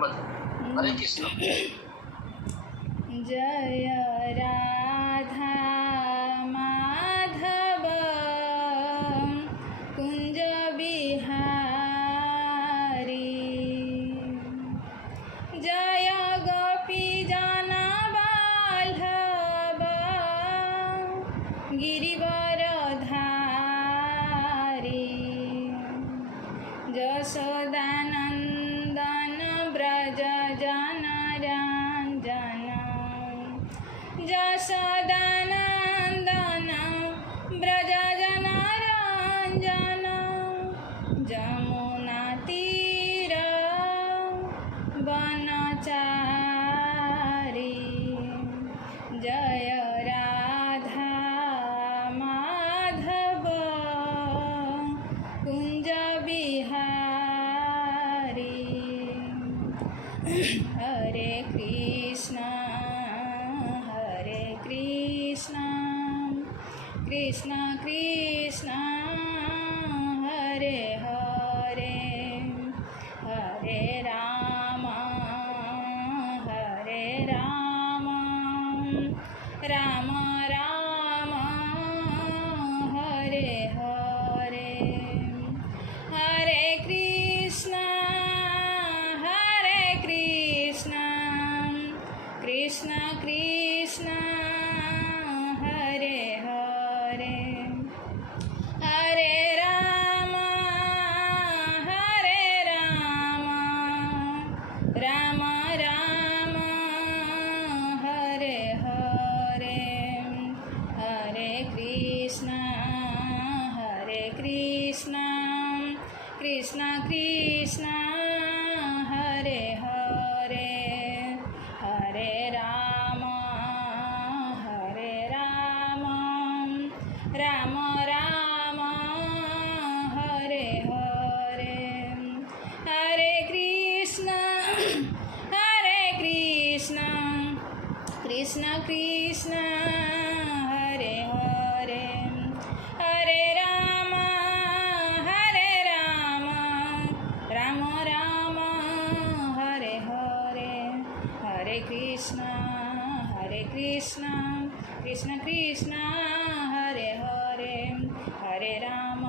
मत। हरे कृष्ण। जय राधा माधव कुंज बिहारी, जय गोपी जन वल्लभ गिरिवरधारी, यशोदानंदन ब्रज जनरंजन, यशोदानंदन ब्रज जनरंजन, जमुना तीर वनचारी, जय राधा माधव कुंज बिहारी। हरे कृष्ण कृष्ण कृष्ण हरे हरे, हरे राम राम राम हरे हरे, हरे कृष्ण कृष्ण कृष्ण हरे हरे, हरे राम राम राम हरे हरे, हरे कृष्ण कृष्ण कृष्ण हरे हरे, हरे राम राम राम हरे हरे, हरे कृष्ण कृष्ण कृष्ण हरे हरे, हरे राम राम राम हरे हरे, हरे कृष्ण कृष्ण कृष्ण हरे हरे, हरे राम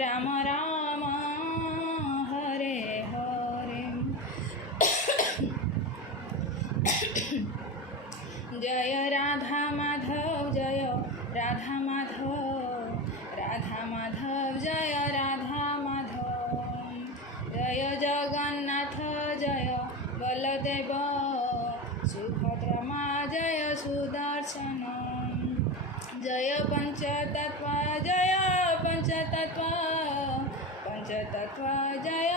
राम राम हरे हरे। जय राधा माधव जय राधा माधव, राधा माधव जय राधा माधव, जय जगन्नाथ जय बलदेव, सुभद्रमा जय सुदर्शन, जय पंचतत्व जय पंचतत्व, पंचतत्व जय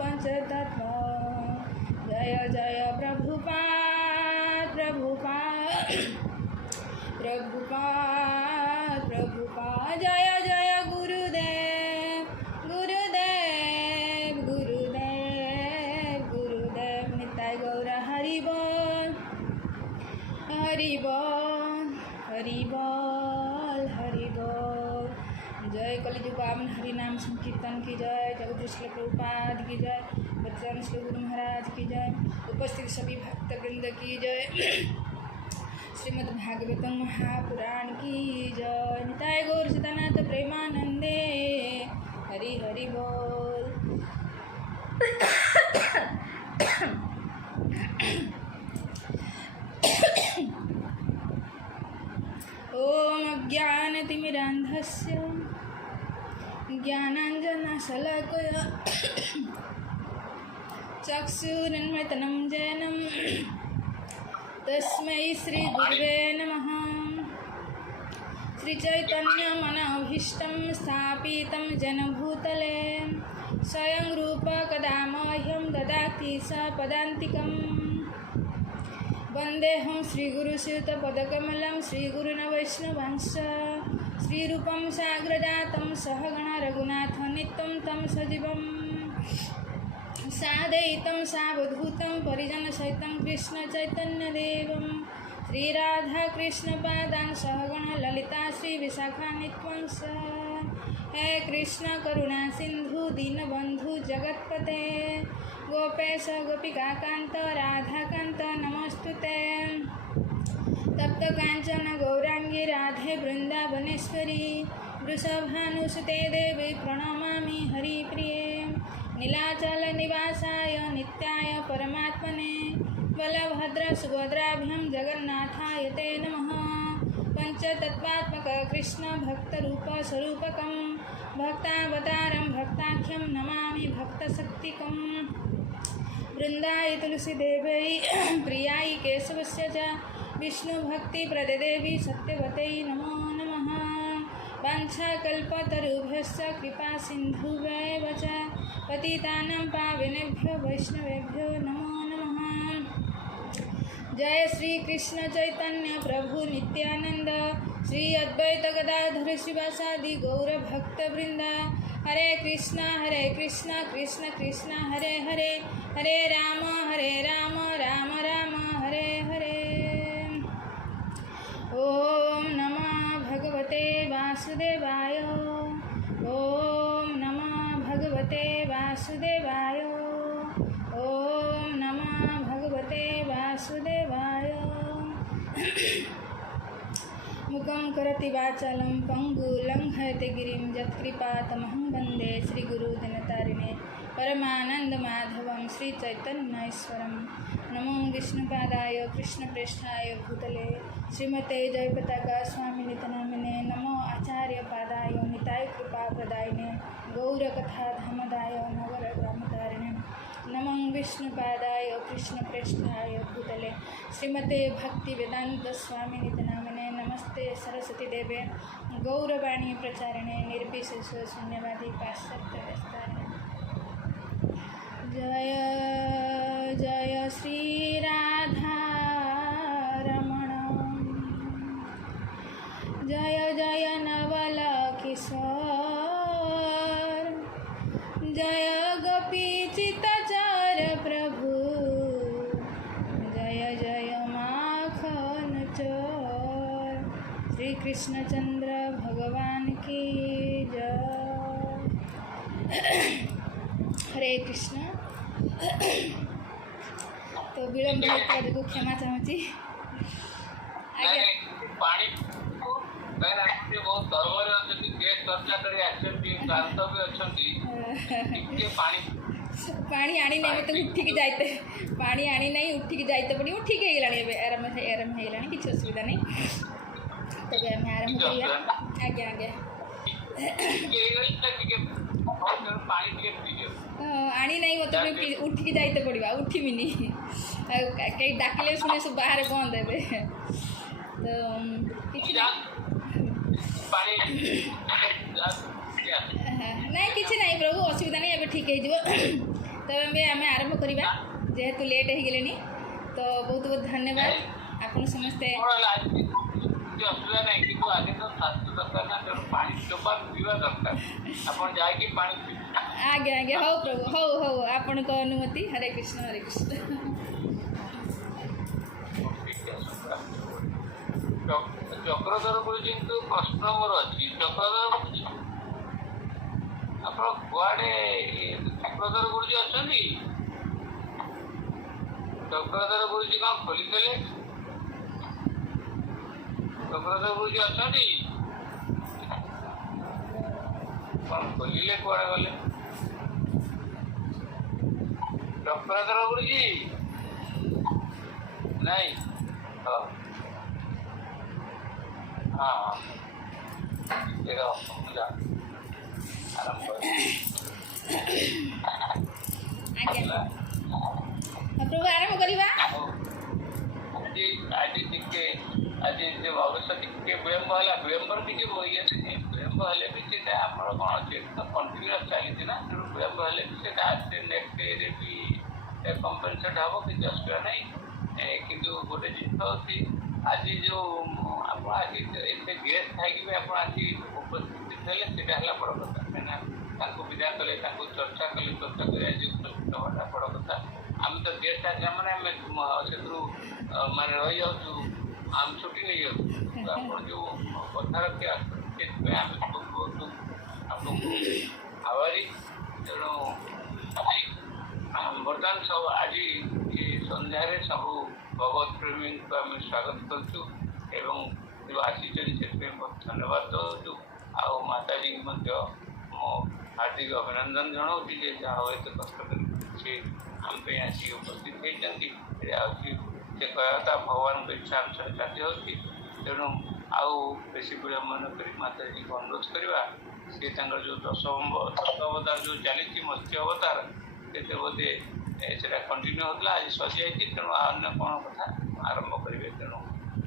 पंचतत्व, जय जय प्रभुपाद प्रभुपाद जय जय गुरुदेव निताय गौर हरि बोल हरि बोल हरि बोल हरि बोल। जय कलिजुग पावन हरि नाम संकीर्तन की जय, जगदीश प्रभुपाद की जय, बच्चन श्री गुरु महाराज की जय, उपस्थित सभी भक्त वृंद की जय, श्रीमद् भागवतम महापुराण की जय, निताय गौर सीतानाथ प्रेमानंदे हरि हरि बोल। ओम अज्ञानतिमिरान्धस्य ज्ञानाञ्जनशलाकया चक्षुरुन्मिलितं येन तस्मै श्रीगुरुवे नमः। श्रीचैतन्यमनोभीष्टं स्थापितं जनभूतले स्वयं रूप कदा मह्यं ददाति सपदान्तिकम्। वन्देऽहं श्रीगुरुश्रीयुतपदकमलं श्रीगुरुन् वैष्णवांश्च श्रीरूपं साग्रजातं सहगण रघुनाथनित्यं तं सजीवं सादयितं सावधूतं परिजनसहितं कृष्णचैतन्यदेवं श्रीराधाकृष्णपादान् सहगण ललिता श्रीविशाखान्वितांश्च हे कृष्ण करुणा सिंधु दीनबंधु जगत्पते गोपेश गोपिका कांत राधा कांत नमस्तुते तप्त कांचन गौरांगी राधे वृंदावनेश्वरी वृषभानुसुते देवी प्रणमामि हरिप्रिये नीलाचल निवासाय नित्याय परमात्मने बलभद्र सुभद्राभ्यां जगन्नाथाय ते नमः पंचतत्त्वात्मक कृष्ण भक्तरूप स्वरूपकं भक्तावतारं भक्ताख्यं नमामि भक्तशक्तिकम् वृंदाय तुलसीदेवै प्रियाय केशवस्य च विष्णुभक्तिप्रददेवी सत्यवत्यै नमो नमः वाञ्छाकल्पतरुभ्यश्च कृपासिन्धुभ्यैव च पतितानां पावनेभ्यो वैष्णवेभ्यो नमो नमः जय श्री कृष्ण चैतन्य प्रभु नित्यानंद श्री अद्वैत गदाधर शिवासादि गौर भक्तवृंद हरे कृष्ण कृष्ण कृष्ण हरे हरे हरे राम राम राम हरे हरे ओम नमः भगवते वासुदेवाय ओम नमः भगवते वासुदेवाय ओम नमः भगवते वासुदेवाय मुखं करति वाचालं पंगुलंघयते गिरिं यत्कृपातमहं वन्दे श्रीगुरुदिनतारिणे परमानन्दमाधवं श्रीचैतन्यैश्वरं नमो विष्णुपादाय कृष्णप्रेष्ठाय भूतले श्रीमते जयपताका स्वामिनितनामिने नमो आचार्यपादाय निताय कृपाप्रदायिने गौरकथाधामदाय नगरग्रामतारिणे नमो विष्णुपादाय कृष्णप्रेष्ठाय भूतले श्रीमते भक्तिवेदान्तस्वामिनितनामिने नमस्ते सरस्वती देवे गौरवाणी प्रचारिणे निर्विशेष शून्यवादी पाश्चात्यव्यस्तारिणे जय जय श्री राधा रमण जय जय नवल किशोर जय गोपी चितचार प्रभु जय जय माखन चोर श्री कृष्णचंद्र भगवान की जय हरे कृष्ण तो विलंब को क्षमा चाहूँगी आगे पानी बहुत गर्वर अच्छी देश चर्चा कर कर्तव्य अच्छा पानी पानी आनी नहीं तो उठिक जाते पानी आनी नहीं उठिक जाते पड़ी उठिक आरंभ आरंभ है किसी असुविधा नहीं तब आम आरंभ करिया आगे आगे आनी नहीं मत उठिक जाते पड़ा उठिमिनी कहीं डाकिले शुणे सब बाहर बंद है तो किसी नहीं किसी नहीं प्रभु असुविधा नहीं अभी ठीक हो तब आम आरंभ करवा जेहेतु लेट हो गले तो बहुत बहुत धन्यवाद आपन समस्ते असुविधा नहीं कि आगे तो स्वास्थ्य दरकार ना पानी टोपार पीवा दरकार अपन जाके पानी आगे आगे हो प्रभु हो हो आपन को अनुमति हरे कृष्ण चक्रधर गुरुजी प्रश्न मोर अच्छी चक्रधर गुरुजी आप कुआडे चक्रधर गुरुजी अच्छा चक्रधर गुरुजी कौन खोली चक्रधर गुरुजी अच्छा कौन खोलिले कुआडे गले चक्रधर गुरुजी नहीं हाँ प्रभु आरंभ करवा आज अवश्य टे विलंब है विलंब टे विलंब हेल्ले भी आप कौन अच्छे तो कंटिन्यूअस चली ना विलंब हेल्ले भी नेक्स्ट डे भी कंपेनसेट हम किसी असुविधा नहीं किंतु गोटे जिन अच्छी आज जो आप एत गेस्ट थी आप उपस्थित थे है बड़ कथा मैंने विदा कले चर्चा कले चर्चा कर बड़ कथा आम तो गेस्ट आसा मैंने से माने रही जाऊँ आम छुट्टी नहीं जाऊँ आप जो कथा रखी बहुत बहुत आप ଆପଣଙ୍କୁ ଆଭାରୀ। ତେଣୁ ବର୍ତ୍ତମାନ ସବୁ ଆଜି ସନ୍ଧ୍ୟାରେ ସବୁ ଭଗବତ ପ୍ରେମୀଙ୍କୁ ଆମେ ସ୍ୱାଗତ କରୁଛୁ ଏବଂ ଯେଉଁ ଆସିଛନ୍ତି ସେଥିପାଇଁ ବହୁତ ଧନ୍ୟବାଦ ଦେଉଛୁ। ଆଉ ମାତାଜୀଙ୍କୁ ମଧ୍ୟ ମୁଁ ହାର୍ଦ୍ଦିକ ଅଭିନନ୍ଦନ ଜଣାଉଛି ଯେ ଯାହା ହଉ ଏତେ କଷ୍ଟ କରି ସେ ଆମ ପାଇଁ ଆସିକି ଉପସ୍ଥିତ ହେଇଛନ୍ତି। ହେଉଛି ସେ କହିବା କଥା ଭଗବାନଙ୍କ ଇଚ୍ଛା ଅନୁସାରେ କାର୍ଯ୍ୟ ହେଉଛି। ତେଣୁ ଆଉ ବେଶୀ ବିଳମ୍ବ ନ କରି ମାତାଜୀଙ୍କୁ ଅନୁରୋଧ କରିବା, ସେ ତାଙ୍କର ଯେଉଁ ଦଶ ଅବତାର ଯେଉଁ ଚାଲିଛି ମତ୍ସ୍ୟ ଅବତାର, ସେତେ ବୋଧେ ସେଟା କଣ୍ଟିନ୍ୟୁ ହେଉଥିଲା, ଆଜି ସରିଯାଇଛି। ତେଣୁ ଅନ୍ୟ କ'ଣ କଥା ଆରମ୍ଭ କରିବେ। ତେଣୁ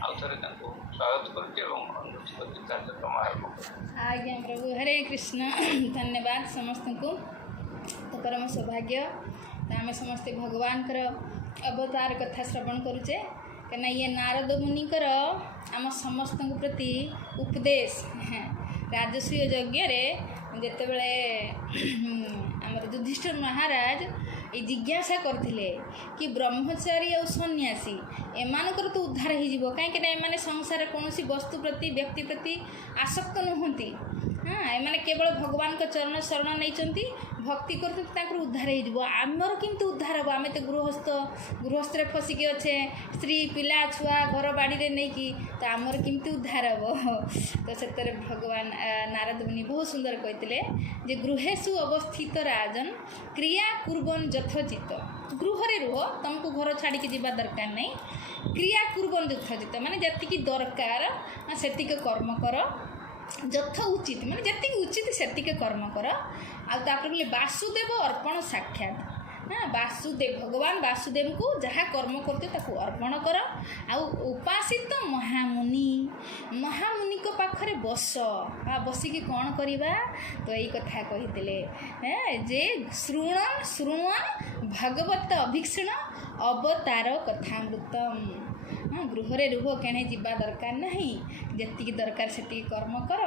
ଆଉ ଥରେ ତାଙ୍କୁ ସ୍ୱାଗତ କରୁଛି ଏବଂ ଅନୁରୋଧ କରୁଛି ତା ସହିତ ଆରମ୍ଭ କରୁଛି। ଆଜ୍ଞା ପ୍ରଭୁ ହରେ କୃଷ୍ଣ। ଧନ୍ୟବାଦ ସମସ୍ତଙ୍କୁ। ତ ପରମ ସୌଭାଗ୍ୟ ଆମେ ସମସ୍ତେ ଭଗବାନଙ୍କର ଅବତାର କଥା ଶ୍ରବଣ କରୁଛେ, କାହିଁକିନା ଇଏ ନାରଦ ମୁନିଙ୍କର ଆମ ସମସ୍ତଙ୍କ ପ୍ରତି ଉପଦେଶ। ରାଜସୂୟ ଯଜ୍ଞରେ ଯେତେବେଳେ ଆମର ଯୁଧିଷ୍ଠିର ମହାରାଜ এই ଜିଜ୍ଞାସା କରିଥିଲେ କି ବ୍ରହ୍ମଚାରୀ ଆଉ ସନ୍ନ୍ୟାସୀ ଏମାନଙ୍କର ତ ଉଦ୍ଧାର ହେଇଯିବ, କାହିଁକିନା ଏମାନେ ସଂସାର କୌଣସି ବସ୍ତୁ ପ୍ରତି ବ୍ୟକ୍ତି ପ୍ରତି ଆସକ୍ତ ନୁହନ୍ତି। ଏମାନେ କେବଳ ଭଗବାନଙ୍କ ଚରଣ ଶରଣ ନେଇଛନ୍ତି, ଭକ୍ତି କରୁଛନ୍ତି, ତାଙ୍କର ଉଦ୍ଧାର ହେଇଯିବ। ଆମର କେମିତି ଉଦ୍ଧାର ହେବ? ଆମେ ତ ଗୃହସ୍ଥରେ ଫସିକି ଅଛେ, ସ୍ତ୍ରୀ ପିଲା ଛୁଆ ଘର ବାଡ଼ିରେ ନେଇକି, ତ ଆମର କେମିତି ଉଦ୍ଧାର ହେବ? ତ ସେଥିରେ ଭଗବାନ ନାରଦ ମୁନି ବହୁତ ସୁନ୍ଦର କହିଥିଲେ ଯେ ଗୃହେଷୁ ଅବସ୍ଥିତ ରାଜନ କ୍ରିୟା କୁର୍ବନ ଯଥୋଚିତ। ଗୃହରେ ରୁହ, ତୁମକୁ ଘର ଛାଡ଼ିକି ଯିବା ଦରକାର ନାହିଁ। କ୍ରିୟା କୁର୍ବନ ଯଥୋଚିତ ମାନେ ଯେତିକି ଦରକାର ସେତିକି କର୍ମ କର। ଯଥ ଉଚିତ ମାନେ ଯେତିକି ଉଚିତ ସେତିକି କର୍ମ କର। ଆଉ ତାପରେ କହିଲେ ବାସୁଦେବ ଅର୍ପଣ ସାକ୍ଷାତ। ଭଗବାନ ବାସୁଦେବଙ୍କୁ ଯାହା କର୍ମ କରୁଛ ତାକୁ ଅର୍ପଣ କର। ଆଉ ଉପାସିତ ମହାମୁନିଙ୍କ ପାଖରେ ବସିକି କ'ଣ କରିବା? ତ ଏଇ କଥା କହିଥିଲେ ଯେ ଶୃଣୁନ ଭଗବତ ଅଭୀକ୍ଷଣ ଅବତାର କଥାମୃତମ୍। ଗୃହରେ ରୁହ, କେଣେ ଯିବା ଦରକାର ନାହିଁ, ଯେତିକି ଦରକାର ସେତିକି କର୍ମ କର।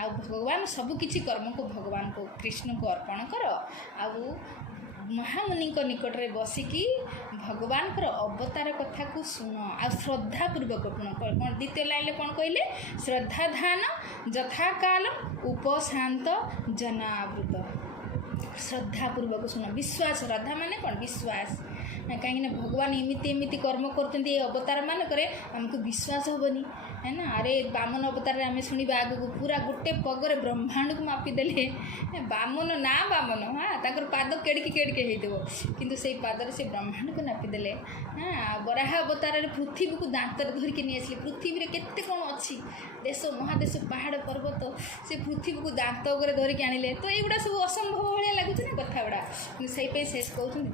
ଆଉ ଭଗବାନ ସବୁକିଛି କର୍ମକୁ ଭଗବାନଙ୍କୁ କୃଷ୍ଣଙ୍କୁ ଅର୍ପଣ କର। ଆଉ ମହାମୁନିଙ୍କ ନିକଟରେ ବସିକି ଭଗବାନଙ୍କର ଅବତାର କଥାକୁ ଶୁଣ। ଆଉ ଶ୍ରଦ୍ଧାପୂର୍ବକ କ'ଣ ଦ୍ୱିତୀୟ ଲାଇନ୍ରେ କ'ଣ କହିଲେ? ଶ୍ରଦ୍ଧାଧାନ ଯଥାକାଳ ଉପଶାନ୍ତ ଜନାବୃତ। ଶ୍ରଦ୍ଧାପୂର୍ବକ ଶୁଣ, ବିଶ୍ୱାସ। ଶ୍ରଦ୍ଧା ମାନେ କ'ଣ? ବିଶ୍ୱାସ। କାହିଁକିନା ଭଗବାନ ଏମିତି କର୍ମ କରୁଛନ୍ତି ଏ ଅବତାର ମାନଙ୍କରେ, ଆମକୁ ବିଶ୍ୱାସ ହେବନି ନା। ଆରେ ବାମନ ଅବତାରରେ ଆମେ ଶୁଣିବା ଆଗକୁ ପୁରା ଗୋଟେ ପଗରେ ବ୍ରହ୍ମାଣ୍ଡକୁ ମାପିଦେଲେ। ବାମନ ତାଙ୍କର ପାଦ କେଡ଼ିକି ହେଇଥିବ, କିନ୍ତୁ ସେଇ ପାଦରେ ସେ ବ୍ରହ୍ମାଣ୍ଡକୁ ନାପିଦେଲେ। ବରାହ ଅବତାରରେ ପୃଥିବୀକୁ ଦାନ୍ତରେ ଧରିକି ନେଇ ଆସିଲେ। ପୃଥିବୀରେ କେତେ କ'ଣ ଅଛି, ଦେଶ ମହାଦେଶ ପାହାଡ଼ ପର୍ବତ, ସେ ପୃଥିବୀକୁ ଦାନ୍ତ ଉପରେ ଧରିକି ଆଣିଲେ। ତ ଏଇଗୁଡ଼ା ସବୁ ଅସମ୍ଭବ ଭଳିଆ ଲାଗୁଛି ନା କଥା ଗୁଡ଼ା। କିନ୍ତୁ ସେଇପାଇଁ ସେ କହୁଛନ୍ତି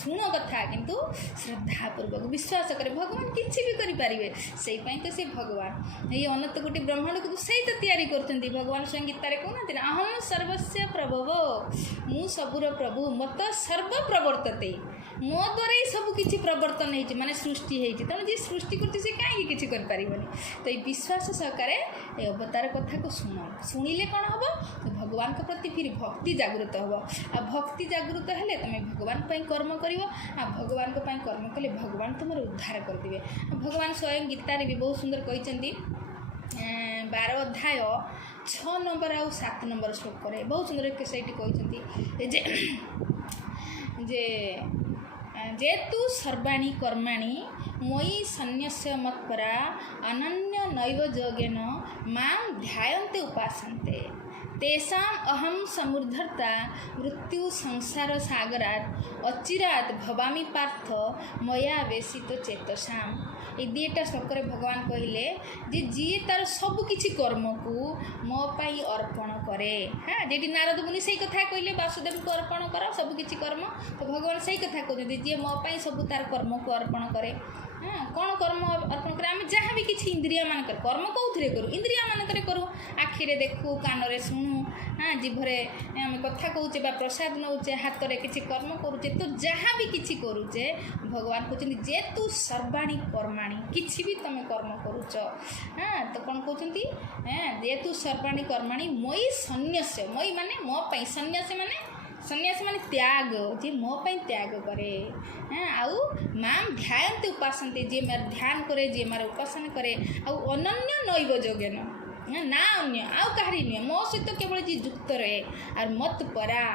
ଶୁଣ କଥା, କିନ୍ତୁ ଶ୍ରଦ୍ଧାପୂର୍ବକ ବିଶ୍ୱାସ କରେ ଭଗବାନ କିଛି ବି କରିପାରିବେ। ସେଇପାଇଁ ତ ସେ ଭଗବାନ ଏଇ ଅନନ୍ତ କୋଟି ବ୍ରହ୍ମାଣ୍ଡକୁ ସେଇ ତ ତିଆରି କରୁଛନ୍ତି। ଭଗବାନ ସ୍ୱୟଂ ଗୀତାରେ କହୁନାହାନ୍ତି ନା, ଅହଂ ସର୍ବସ୍ୟ ପ୍ରଭବ, ମୁଁ ସବୁର ପ୍ରଭୁ, ମତ ସର୍ବ ପ୍ରବର୍ତ୍ତତେ। ମୋ ଦ୍ୱାରା ହିଁ ସବୁ କିଛି ପ୍ରବର୍ତ୍ତନ ହେଇଛି, ମାନେ ସୃଷ୍ଟି ହେଇଛି। ତେଣୁ ଯିଏ ସୃଷ୍ଟି କରୁଛି ସେ କାହିଁକି କିଛି କରିପାରିବନି? ତ ଏଇ ବିଶ୍ୱାସ ସହକାରେ ଏ ଅବତାର କଥାକୁ ଶୁଣିଲେ କ'ଣ ହେବ? ଭଗବାନଙ୍କ ପ୍ରତି ଫିରି ଭକ୍ତି ଜାଗୃତ ହେବ। ଆଉ ଭକ୍ତି ଜାଗୃତ ହେଲେ ତୁମେ ଭଗବାନ ପାଇଁ କର୍ମ କରିବ। ଆଉ ଭଗବାନଙ୍କ ପାଇଁ କର୍ମ କଲେ ଭଗବାନ ତୁମର ଉଦ୍ଧାର କରିଦେବେ। ଭଗବାନ ସ୍ୱୟଂ ଗୀତାରେ ବି ବହୁତ ସୁନ୍ଦର କହିଛନ୍ତି, 12 ଅଧ୍ୟାୟ 6 ନମ୍ବର ଆଉ 7 ନମ୍ବର ଶ୍ଲୋକରେ ବହୁତ ସୁନ୍ଦର ସେଇଠି କହିଛନ୍ତି ଯେ ତୁ ସର୍ବାଣୀ କର୍ମାଣୀ ମୟି ସନ୍ନ୍ୟସ୍ୟ ମତ୍ପରା ଅନନ୍ୟ ନୈବ ଯୋଗେନ ମାଂ ଧ୍ୟାୟନ୍ତେ ଉପାସନ୍ତେ ତେଷାମ୍ ଅହଂ ସମୁଦ୍ଧର୍ତ୍ତା ମୃତ୍ୟୁ ସଂସାର ସାଗରାତ୍ ଅଚିରାତ୍ ଭବାମି ପାର୍ଥ ମୟା ବେଶିତ ଚେତସାମ୍। এই ଦୁଇଟା ଶ୍ଲୋକରେ ଭଗବାନ କହିଲେ ଯେ ଯିଏ ତାର ସବୁକିଛି କର୍ମକୁ ମୋ ପାଇଁ ଅର୍ପଣ କରେ। ଯେଠି ନାରଦ ମୁନି ସେଇ କଥା କହିଲେ, ବାସୁଦେବଙ୍କୁ ଅର୍ପଣ କର ସବୁକିଛି କର୍ମ। ତ ଭଗବାନ ସେଇ କଥା କହୁଛନ୍ତି, ଯିଏ ମୋ ପାଇଁ ସବୁ ତାର କର୍ମକୁ ଅର୍ପଣ କରେ। କ'ଣ କର୍ମ ଅର୍ପଣ କରେ? ଆମେ ଯାହା ବି କିଛି ଇନ୍ଦ୍ରିୟ ମାନଙ୍କରେ କର୍ମ କେଉଁଥିରେ କରୁ? ଇନ୍ଦ୍ରିୟ ମାନଙ୍କରେ କରୁ। ଆଖିରେ ଦେଖୁ, କାନରେ ଶୁଣୁ, ଜିଭରେ ଆମେ କଥା କହୁଛେ ବା ପ୍ରସାଦ ନେଉଛେ, ହାତରେ କିଛି କର୍ମ କରୁଛେ। ତ ଯାହା ବି କିଛି କରୁଛେ, ଭଗବାନ କହୁଛନ୍ତି ଯେ ତୁ ସର୍ବାଣୀ କର୍ମାଣୀ, କିଛି ବି ତୁମେ କର୍ମ କରୁଛ। ତ କ'ଣ କହୁଛନ୍ତି? ଯେ ତୁ ସର୍ବାଣୀ କର୍ମାଣୀ ମୟି ସନ୍ନ୍ୟସ୍ୟ। ମୟି ମାନେ ମୋ ପାଇଁ, ସନ୍ନ୍ୟାସ ମାନେ ତ୍ୟାଗ, ଯିଏ ମୋ ପାଇଁ ତ୍ୟାଗ କରେ। ଆଉ ମାଁ ଧ୍ୟାୟନ୍ତେ ଉପାସନ୍ତେ, ଯିଏ ମୋର ଧ୍ୟାନ କରେ, ଯିଏ ମୋର ଉପାସନା କରେ। ଆଉ ଅନନ୍ୟ ନୈବ ଯୋଗେନ, ना अन्य आउ कहारी नुहे मो सहित केवल जी युक्त रहे आर मत परा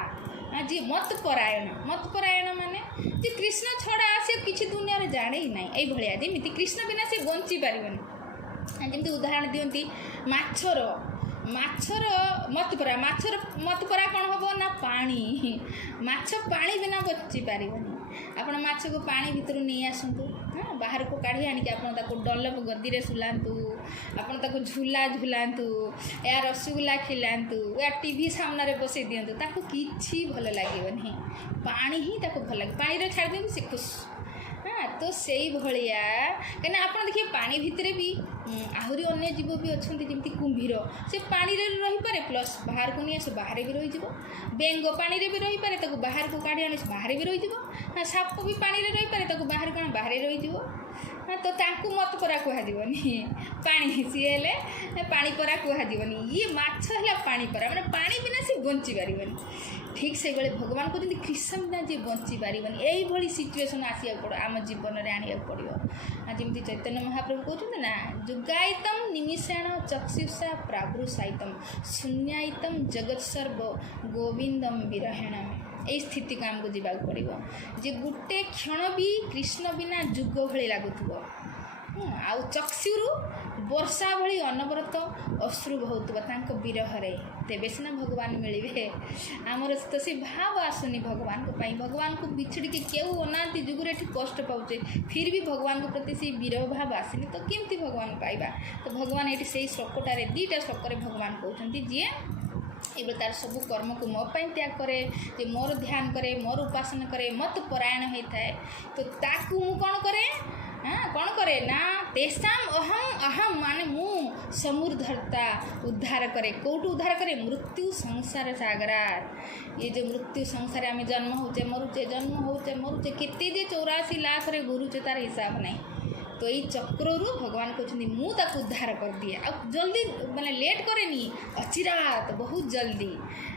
जी मत परायण माने जे कृष्ण छड़ा से किसी दुनिया रे जाने ही ना ये जमी कृष्ण बिना से बंची पारबनी जमी उदाहरण दिखती माछर मतपरा कौन हम ना पानी माछ पानी बिना बची पारबनी आपण माछ को पानी भितर नहीं आसतु हाँ बाहर को काढ़ी आणिक आप डलप गदी रे सुलांतु आपण झूला झुलांतु या रसगुल्ला खिलांतु या टीवी सामने रे बसई दिंतु ताको किछि भल लागबनी पानी ही ताको भल लगे पानी रे छाड़ दिंतु से खुश हाँ तो से भाया कहीं आप देखिए पानी भितर भी आहरी अन्य जीव भी अच्छा जमी कुंभीर से पानी रे रही पारे प्लस बाहर को नहीं आस बाहर भी रही बेंग पानी रे भी रही पारे ताको बाहर को काढ़ी आनी बाहर भी रही हाँ साप भी पानी रे रही पारे ताको बाहर कौन बाहर रही हाँ तो तांकु मत परा कहनी पानी सी हेले पानी परा कहनी ये माछ है पानी परा मैंने पानी बिना से बंची पारबनी ठीक से भाई भगवान कहते कृष्ण बिना जी बंची पारबनी यही सिचुएसन आसिया पड़ो आम जीवन में आने पड़ो जमी चैतन्य महाप्रभु कहते ना जुगायतम निमिषाण चक्षुषा प्रावृसायितम शून्यायितम जगत्सर्व गोविंदम विरहेणम यही स्थिति को आमको जावाक पड़ो जे गोटे क्षण भी कृष्ण बिना जुग भली लगुव आउ चक्षुरु वर्षा भली अनवरत अश्रु बहुत विरहरे तेबे सीना भगवान मिले आमर तो से भाव आसुनी भगवान को भगवान को बिछड़ के क्यों अनादि जुगरे कष्ट पाचे फिर भी भगवान को प्रति से विरह भाव आसनी तो केमती भगवान पाइबा तो भगवान ये से श्लोकटार दीटा श्लोक भगवान कहते जी ये तार सब कर्म को मो त्याग करे जे मोर ध्यान करे मोर उपासना करे मत परायण होता है तो ताकू मु कौन करे हाँ कौन करे ना तेसाम अहम अहम माने मु समुर्धरता उद्धार करे कौटू उद्धार करे मृत्यु संसार सागरार ये जो मृत्यु संसार आम जन्म होचे मरुचे केते जे 84 लाख रे घुरुचे तार हिसाब नहीं तो ये चक्रु भगवान कहते मुझे उद्धार कर दिए आ जल्दी मैंने लेट करेनी अचिरात बहुत जल्दी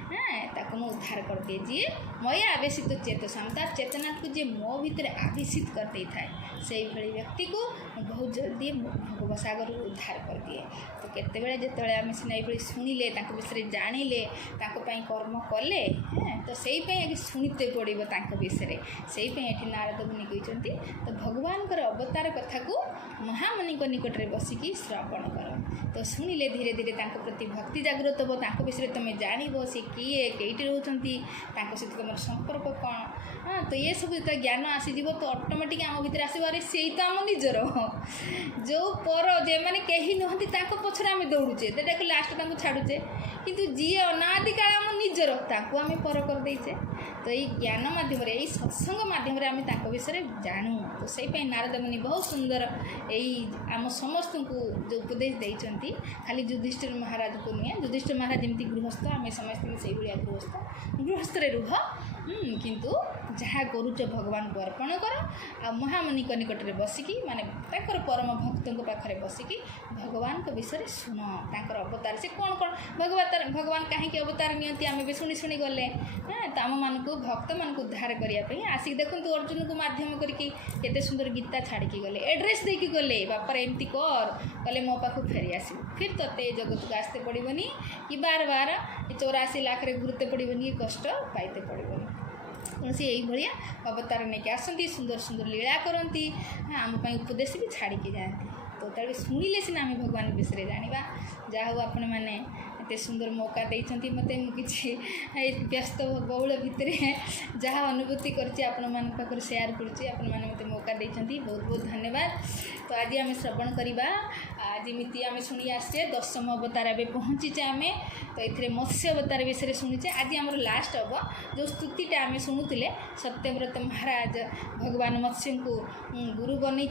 हाँ ताको मु उद्धार कर दिए जी मया आवेशित चेतसाम तार चेतना को जे मो भितर आवेशित कर दे थाए से व्यक्ति को बहुत जल्दी भवसागर उद्धार कर दिए तो केतबेले जेतबेले आम सीना ये शुणिले विषय जानिले कर्म कले हाँ तो से आगे शुणीते पड़ो विषय से नारद मुनि कहते तो भगवान अवतार कथा को महामुनि निकट में बसिकी श्रवण कर तो शुणिले धीरे धीरे प्रति भक्ति जागृत हो विषय तुम जान सी किए कईटी रोचंती सहित तुम संपर्क कौन हाँ तो ये सब जो ज्ञान आसीज तो ऑटोमेटिक आम भीतर आसो अरे से तो आम निजर जो पर जे मैंने कहीं नुहति पछरे आम दौड़े देख लास्ट छाड़ुचे किंतु जी अनादि काल आम निजर आम पर करदेचे तो ये ज्ञान मध्यम यही सत्संग मध्यम आम विषय जानू तो से नारद मुनि बहुत सुंदर यही आम समस्त को जो उपदेश देते खाली युधिष्ठिर महाराज को नुहे युधिष्ठिर महाराज जमी गृहस्थ आम समस्त से गृहस्थ रुह किंतु जहाँ करुच भगवान को अर्पण कर आ महामुनि निकट में बसिकी माने परम भक्तों पाखे बसिकी भगवान को विषय शुण तर अवतार से कौन कौन भगवान कहीं अवतार नियंती आम भी शुणी शुणी गले हाँ तो आम मान भक्त मान उद्धार करने आसिक देखो अर्जुन को मध्यम करके केते सुंदर गीता छाड़िकी गले एड्रेस देकी गले बापर एमती कर कले मो पाख फेरी आस फिर ते जगत को आसते पड़ोनी कि बार बार 84 लाख रे घूरते पड़ोनी कष्ट पाइते पड़ोनी कौन से यही भाया अवतार नहीं आसती सुंदर सुंदर लीला करती हाँ आम उपदेश भी छाड़िकी जाती तो तभी शुणिले सीना आम भगवान विषय जाना जहाँ हो आपण मैंने एत सुंदर मौका देते मत किसी व्यस्त बहुल भितर जहाँ अनुभूति कर सेयार कर मौका देते बहुत बहुत धन्यवाद तो आज आम श्रवण करवा जमी आम शुणी आसे 10म अवतार ए पहुँचीचे आम तो ये मत्स्य अवतार विषय शुणीचे आज आम लास्ट हम जो स्तुतिटा आम शुणुले सत्यव्रत महाराज भगवान मत्स्य को गुरु बनई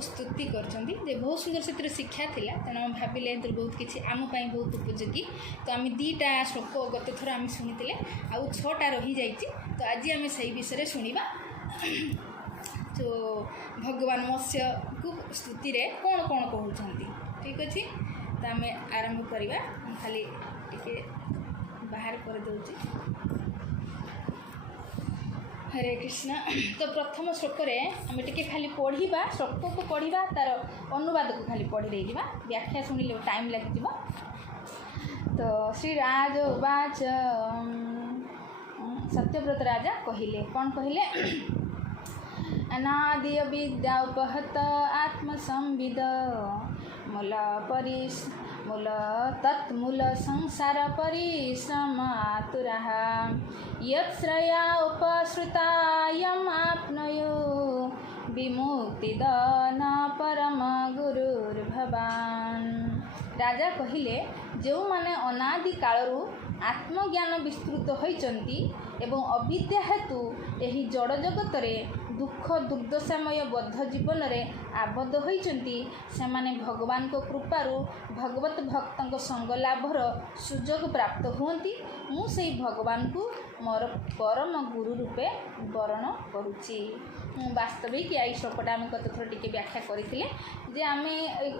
स्तुति कर बहुत सुंदर से शिक्षा थिला तेणु आम भाविले बहुत किसी आम बहुत उपयोगी तो आम 2टा श्लोक गत थर आम शुणी आउ 6टा रही जाइए तो आज आम से विषय शुणा जो भगवान मत्स्य को स्तुति रे कौन कौन कहते ठीक अच्छे तो आम आरंभ करवा खाली टे बाहर कर दौची हरे कृष्ण। तो प्रथम श्लोक आम टे खाली पढ़ा श्लोक को पढ़ा तार अनुवाद को खाली पढ़ी दे व्याख्या शुणिले टाइम लगे। तो श्रीराज उवाच सत्यव्रत राजा कहले कौन कहले अनादि विद्या उपहत आत्मसंविद मूल तत्मूल संसार परिश्रमातुरः यत्श्रया उपश्रुता यम् आप्नुयु विमुक्तिदान परम गुरुर्भवान्। राजा कहले जो माने अनादि कालरू आत्मज्ञान विस्तृत होइचंती एवं अविद्या हेतु एही जड़ जगत रे दुख दुर्दशामय बद्ध जीवन रे आबद्ध होइचंती सेमाने भगवान को कृपारू भगवत भक्तों संग लाभर सुजोग प्राप्त हुंती। मु सेई भगवान को मोर परम गुरु रूपे वर्ण करुच्ची। वास्तविक या श्लोकटा आम गत थर टी व्याख्या करते जे आम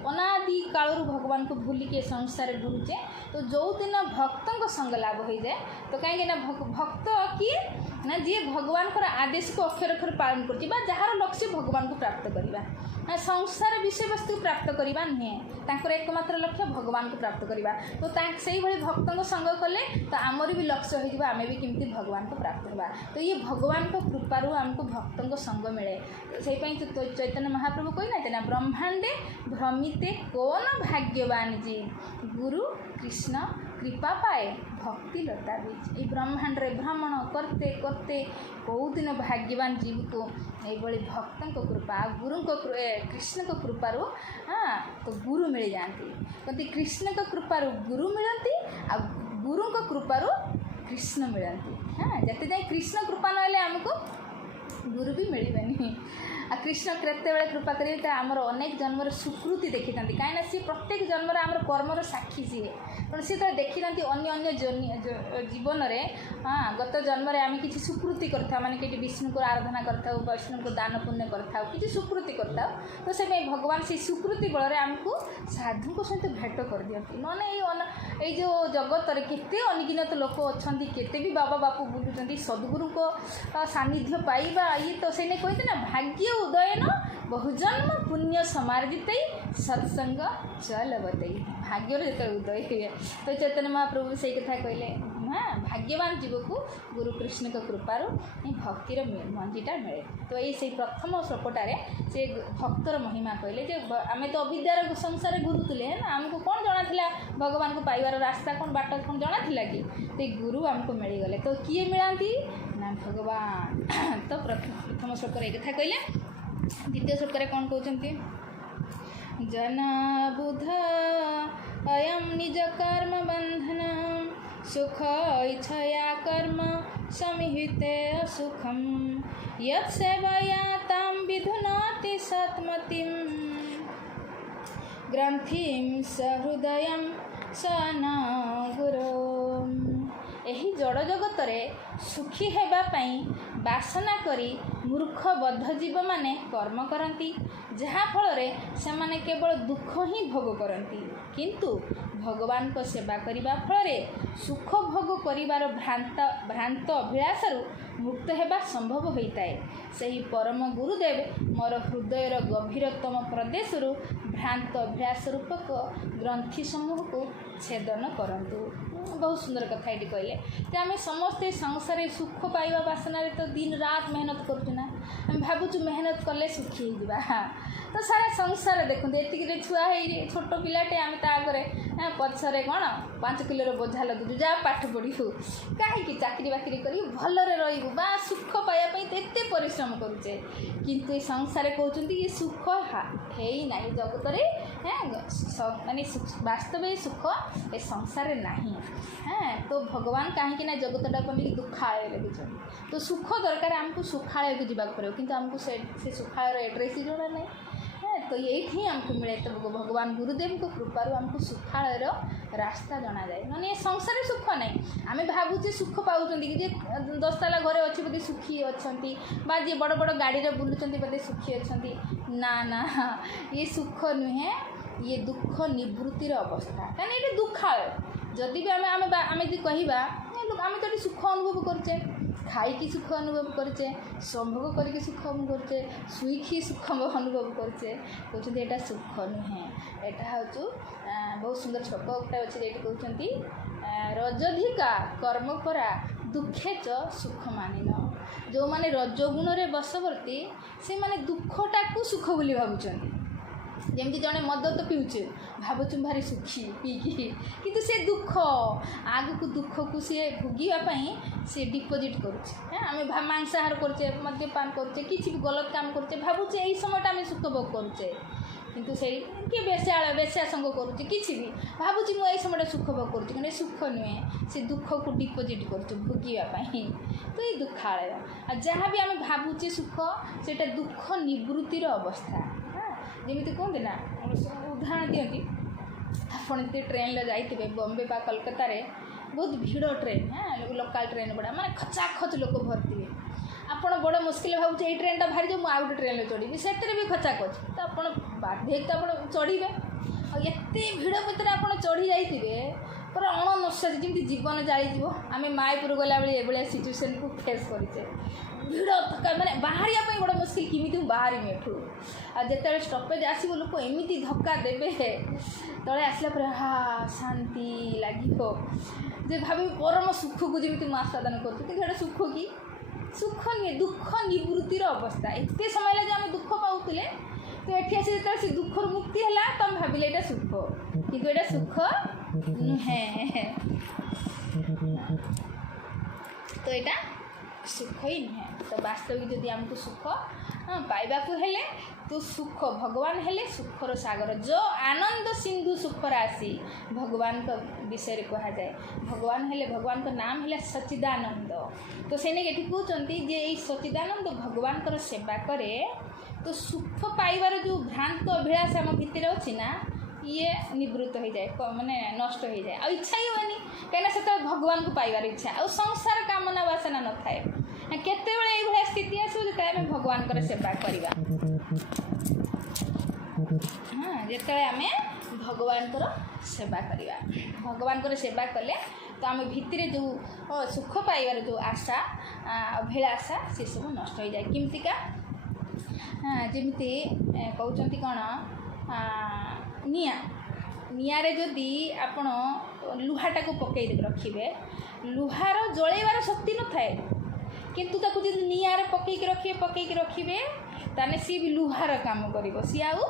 अनादि कालू भगवान को भूलिके संसार घुरुचे तो जो दिन भक्तों संग लाभ हो जाए तो कहीं भक्त किए ना जी भगवान आदेश को अक्षर अक्षर पालन कर जार लक्ष्य भगवान को प्राप्त करवा संसार विषय वस्तु प्राप्त करवा नुहे तांकर एकमात्र लक्ष्य भगवान को प्राप्त करवा। तो से भक्तों संग कले तो आमर भी लक्ष्य हो आम भी केमती भगवान को प्राप्त होगा। तो ये भगवान को कृपारू आमको भक्तों संग मिले से चैतन्य महाप्रभु कही ना ब्रह्मांडे भ्रमिते कौन भाग्यवान जी गुरु कृष्ण कृपा पाए भक्ति लता बीज। ये ब्रह्मांड रे भ्रमण करते करते कौ दिन भाग्यवान जीव को ये भक्तों को कृपा गुरु को कृष्ण को कृपारू हाँ तो गुरु मिल जाती कहते कृष्ण को कृपारू गुरु मिलती आ गुरु को कृपारू कृष्ण मिलती। हाँ जते जाए कृष्ण कृपा ना आमको गुरु भी मिलबेनी आ कृष्ण केते बेले कृपा करेंगे तो आमर अनेक जन्म स्वीकृति देखी था कहीं सी प्रत्येक जन्म आम कर्मर साक्षी सी तेणु सी तो देखी था अन्य जीवन में हाँ गत जन्म आम कि स्वीकृति करता माने कि विष्णु को आराधना करता वैष्णु को दान पुण्य करता कि स्वीकृति करता तो से भगवान से स्वीकृति बल आमको साधु सहित भेट कर दिखती ना ये जो जगत में केते अनिगिनत लोक अच्छा केते भी बाबा बापू बुलूँ सद्गुरु को सानिध्य पाइबा ये तो से कहते ना भाग्य उदयन बहुजन्म पुण्य समार्जित सत्संग चलबत भाग्य जो उदय हुए। तो चैतन्य महाप्रभु से कथा कहले हाँ भाग्यवान जीव को गुरु कृष्ण को कृपार भक्तिर मंजीटा मिले। तो ये प्रथम श्लोकटारे से भक्तर महिमा कहले आम तो अविद्यार संसार घुरुले ना आमको कौन जाना भगवान को पाइबार रास्ता कौन बाट कौन जाना कि तो गुरु आमको मिलगले। तो किए मिलांती ना भगवान। तो प्रथम श्लोक एक कथा कहले द्वितीय श्लोक कौन कहते जना बुध अयम निज कर्म बंधन सुख इच्छया कर्म समिहिते असुखम यत् सेवया ताम विधुनाति सत्मतिम ग्रंथिम सहृदयम स न गुरु। एही जड़ जगत रे सुखी हेबा पई बासना करी मूर्ख बद्ध जीव माने कर्म करती जहा फल रे से माने केवल दुख ही भोग करती किंतु भगवान को सेवा करिबा फल रे सुख भोग करिबार भ्रांत अभिलाषारु मुक्त हेबा संभव होता है। सही परम गुरुदेव मोर हृदयर गभीरतम प्रदेशरु भ्रांत अभ्यास रूपक ग्रंथि समूह को छेदन करंतु। बहुत सुंदर कथा ये कहले कि आम समस्ते संसार सुख पाइबा बासना तो दिन रात मेहनत करूँ आम भावुँ मेहनत कले सुखी हो तो सारा संसार देखते ये छुआ है छोट पिलाटे आम आगे पछरे कौन 5 किलोर बोझा लगुचु जा पाठ पढ़ू कहीं चाकरी बाकरी कर भलरे रही बा सुख पाइबापी एत परिश्रम करुचे किंतु ये संसार कहते ये सुख है ना जगत माने वास्तव सुख ए संसार नहीं। हाँ तो भगवान कहीं जगतटा को दुखालय लगे तो सुख दरकार आमको सुखालय को जावाक पड़े किंतु आमको से सुखालय एड्रेस ही जोड़ा नहीं। हाँ तो यही आमको मिले तो भगवान गुरुदेव को कृपारू आमको सुखालय रास्ता जना जाए माने संसार सुख नहीं आम भावुचे सुख पाँच कि 10 ताला घरे अच्छे बोधे सुखी अच्छा जी बड़ बड़ गाड़ी में बुलूँ बोधे सुखी अच्छा ना ना ये सुख नुहे ये दुख निवृत्तिर अवस्था कहीं ये दुखालय जदि भी आम कहवा आम तो सुख अनुभव करुचे ଖାଇକି ସୁଖ ଅନୁଭବ କରୁଛେ, ସମ୍ଭୋଗ କରିକି ସୁଖ କରୁଛେ, ଶୋଇକି ସୁଖ ଅନୁଭବ କରୁଛେ, କହୁଛନ୍ତି ଏଇଟା ସୁଖ ନୁହେଁ। ଏଇଟା ହେଉଛି ବହୁତ ସୁନ୍ଦର ଶ୍ଲୋକ ଗୋଟେ ଅଛି, ଯେଇଠି କହୁଛନ୍ତି ରଜଧିକା କର୍ମ କରା ଦୁଃଖେ ଚ ସୁଖ ମାନିନ। ଯେଉଁମାନେ ରଜଗୁଣରେ ବଶବର୍ତ୍ତୀ ସେମାନେ ଦୁଃଖଟାକୁ ସୁଖ ବୋଲି ଭାବୁଛନ୍ତି। ଯେମିତି ଜଣେ ମଦ ତ ପିଉଛେ, ଭାବୁଛୁ ଭାରି ସୁଖୀ ପିଇକି, କିନ୍ତୁ ସେ ଦୁଃଖ ଆଗକୁ ଦୁଃଖକୁ ସିଏ ଭୋଗିବା ପାଇଁ ସିଏ ଡିପୋଜିଟ୍ କରୁଛି। ଆମେ ମାଂସାହାର କରୁଛେ, ମଦ୍ୟପାନ କରୁଛେ, କିଛି ବି ଗଲତ କାମ କରୁଛେ, ଭାବୁଛେ ଏଇ ସମୟଟା ଆମେ ସୁଖ ଭୋଗ କରୁଛେ, କିନ୍ତୁ ସେଇ କିଏ ବେଶ୍ୟା ସଙ୍ଗ କରୁଛି, କିଛି ବି ଭାବୁଛି ମୁଁ ଏଇ ସମୟଟା ସୁଖ ଭୋଗ କରୁଛି, କିନ୍ତୁ ଏ ସୁଖ ନୁହେଁ, ସେ ଦୁଃଖକୁ ଡିପୋଜିଟ୍ କରୁଛୁ ଭୋଗିବା ପାଇଁ। ତ ଏଇ ଦୁଃଖାଳୟ। ଆଉ ଯାହା ବି ଆମେ ଭାବୁଛେ ସୁଖ, ସେଇଟା ଦୁଃଖ ନିବୃତ୍ତିର ଅବସ୍ଥା। ଯେମିତି କୁହନ୍ତି ନା, ଉଦାହରଣ ଦିଅନ୍ତି, ଆପଣ ଯଦି ଟ୍ରେନ୍ରେ ଯାଇଥିବେ ବମ୍ବେ ବା କଲକାତାରେ, ବହୁତ ଭିଡ଼ ଟ୍ରେନ୍, ଲୋକାଲ୍ ଟ୍ରେନ୍ ଗୁଡ଼ା, ମାନେ ଖଚାଖଚ ଲୋକ ଭର୍ତ୍ତିବେ। ଆପଣ ବଡ଼ ମୁସ୍କିଲ ଭାବୁଛି ଏଇ ଟ୍ରେନ୍ଟା ବାହାରି ଯାଉ, ମୁଁ ଆଉ ଗୋଟେ ଟ୍ରେନ୍ରେ ଚଢ଼ିବି, ସେଥିରେ ବି ଖଚାଖଚ, ତ ଆପଣ ବାଧ୍ୟ ହେଇକି ତ ଆପଣ ଚଢ଼ିବେ। ଆଉ ଏତେ ଭିଡ଼ ଭିତରେ ଆପଣ ଚଢ଼ି ଯାଇଥିବେ, ପୁରା ଅଣନିଶ୍ୱାସୀ, ଯେମିତି ଜୀବନ ଜାଳିଯିବ। ଆମେ ମାୟାପୁର ଗଲାବେଳେ ଏଭଳିଆ ସିଚୁଏସନ୍କୁ ଫେସ୍ କରିଛେ। ଭିଡ଼ ମାନେ ବାହାରିବା ପାଇଁ ବଡ଼ ମୁସ୍କିଲ, କେମିତି ମୁଁ ବାହାରିମି ଏଠୁ। ଆଉ ଯେତେବେଳେ ଷ୍ଟପେଜ୍ ଆସିବ, ଲୋକ ଏମିତି ଧକ୍କା ଦେବେ, ତଳେ ଆସିଲା ପରେ ଶାନ୍ତି ଲାଗିବ ଯେ ଭାବିବି ପରମ ସୁଖକୁ ଯେମିତି ମୁଁ ଆସ୍ୱାଦନ କରୁଛି, କିନ୍ତୁ ସେଇଟା ସୁଖ କି? ସୁଖ ନୁହେଁ, ଦୁଃଖ ନିବୃତ୍ତିର ଅବସ୍ଥା। ଏତେ ସମୟ ହେଲା ଯେ ଆମେ ଦୁଃଖ ପାଉଥିଲେ, ତ ଏଠି ଆସି ଯେତେବେଳେ ସେ ଦୁଃଖରୁ ମୁକ୍ତି ହେଲା, ତ ଆମେ ଭାବିଲେ ଏଇଟା ସୁଖ, କିନ୍ତୁ ଏଇଟା ସୁଖ ନୁହେଁ। ତ ଏଇଟା ସୁଖ ହିଁ ନୁହେଁ। ତ ବାସ୍ତବିକ ଯଦି ଆମକୁ ସୁଖ ପାଇବାକୁ ହେଲେ, ତ ସୁଖ ଭଗବାନ ହେଲେ ସୁଖର ସାଗର, ଯୋ ଆନନ୍ଦ ସିନ୍ଧୁ ସୁଖ ରାଶି ଭଗବାନଙ୍କ ବିଷୟରେ କୁହାଯାଏ। ଭଗବାନ ହେଲେ, ଭଗବାନଙ୍କ ନାମ ହେଲା ସଚ୍ଚିଦାନନ୍ଦ। ତ ସେ ନେଇକି ଏଠି କହୁଛନ୍ତି ଯେ ଏଇ ସଚ୍ଚିଦାନନ୍ଦ ଭଗବାନଙ୍କର ସେବା କରେ, ତ ସୁଖ ପାଇବାର ଯେଉଁ ଭ୍ରାନ୍ତ ଅଭିଳାଷ ଆମ ଭିତରେ ଅଛି ନା, ଇଏ ନିବୃତ୍ତ ହୋଇଯାଏ, ମାନେ ନଷ୍ଟ ହୋଇଯାଏ। ଆଉ ଇଚ୍ଛା ହିଁ ହୁଏନି, କାହିଁକିନା ସେତେବେଳେ ଭଗବାନଙ୍କୁ ପାଇବାର ଇଚ୍ଛା, ଆଉ ସଂସାର କାମନା ବାସନା ନଥାଏ। କେତେବେଳେ ଏଇଭଳିଆ ସ୍ଥିତି ଆସିବ ଯେତେବେଳେ ଆମେ ଭଗବାନଙ୍କର ସେବା କରିବା। ଯେତେବେଳେ ଆମେ ଭଗବାନଙ୍କର ସେବା କରିବା, ଭଗବାନଙ୍କର ସେବା କଲେ ତ ଆମେ ଭିତରେ ଯେଉଁ ସୁଖ ପାଇବାର ଯେଉଁ ଆଶା ଅଭିଳାଷା ସେସବୁ ନଷ୍ଟ ହୋଇଯାଏ। କେମିତିକା, ଯେମିତି କହୁଛନ୍ତି କ'ଣ, ନିଆଁରେ ଯଦି ଆପଣ ଲୁହାଟାକୁ ପକାଇ ରଖିବେ, ଲୁହାର ଜଳେଇବାର ଶକ୍ତି ନଥାଏ, କିନ୍ତୁ ତାକୁ ଯଦି ନିଆଁରେ ପକାଇକି ରଖିବେ, ତାହେଲେ ସିଏ ବି ଲୁହାର କାମ କରିବ। ସିଏ ଆଉ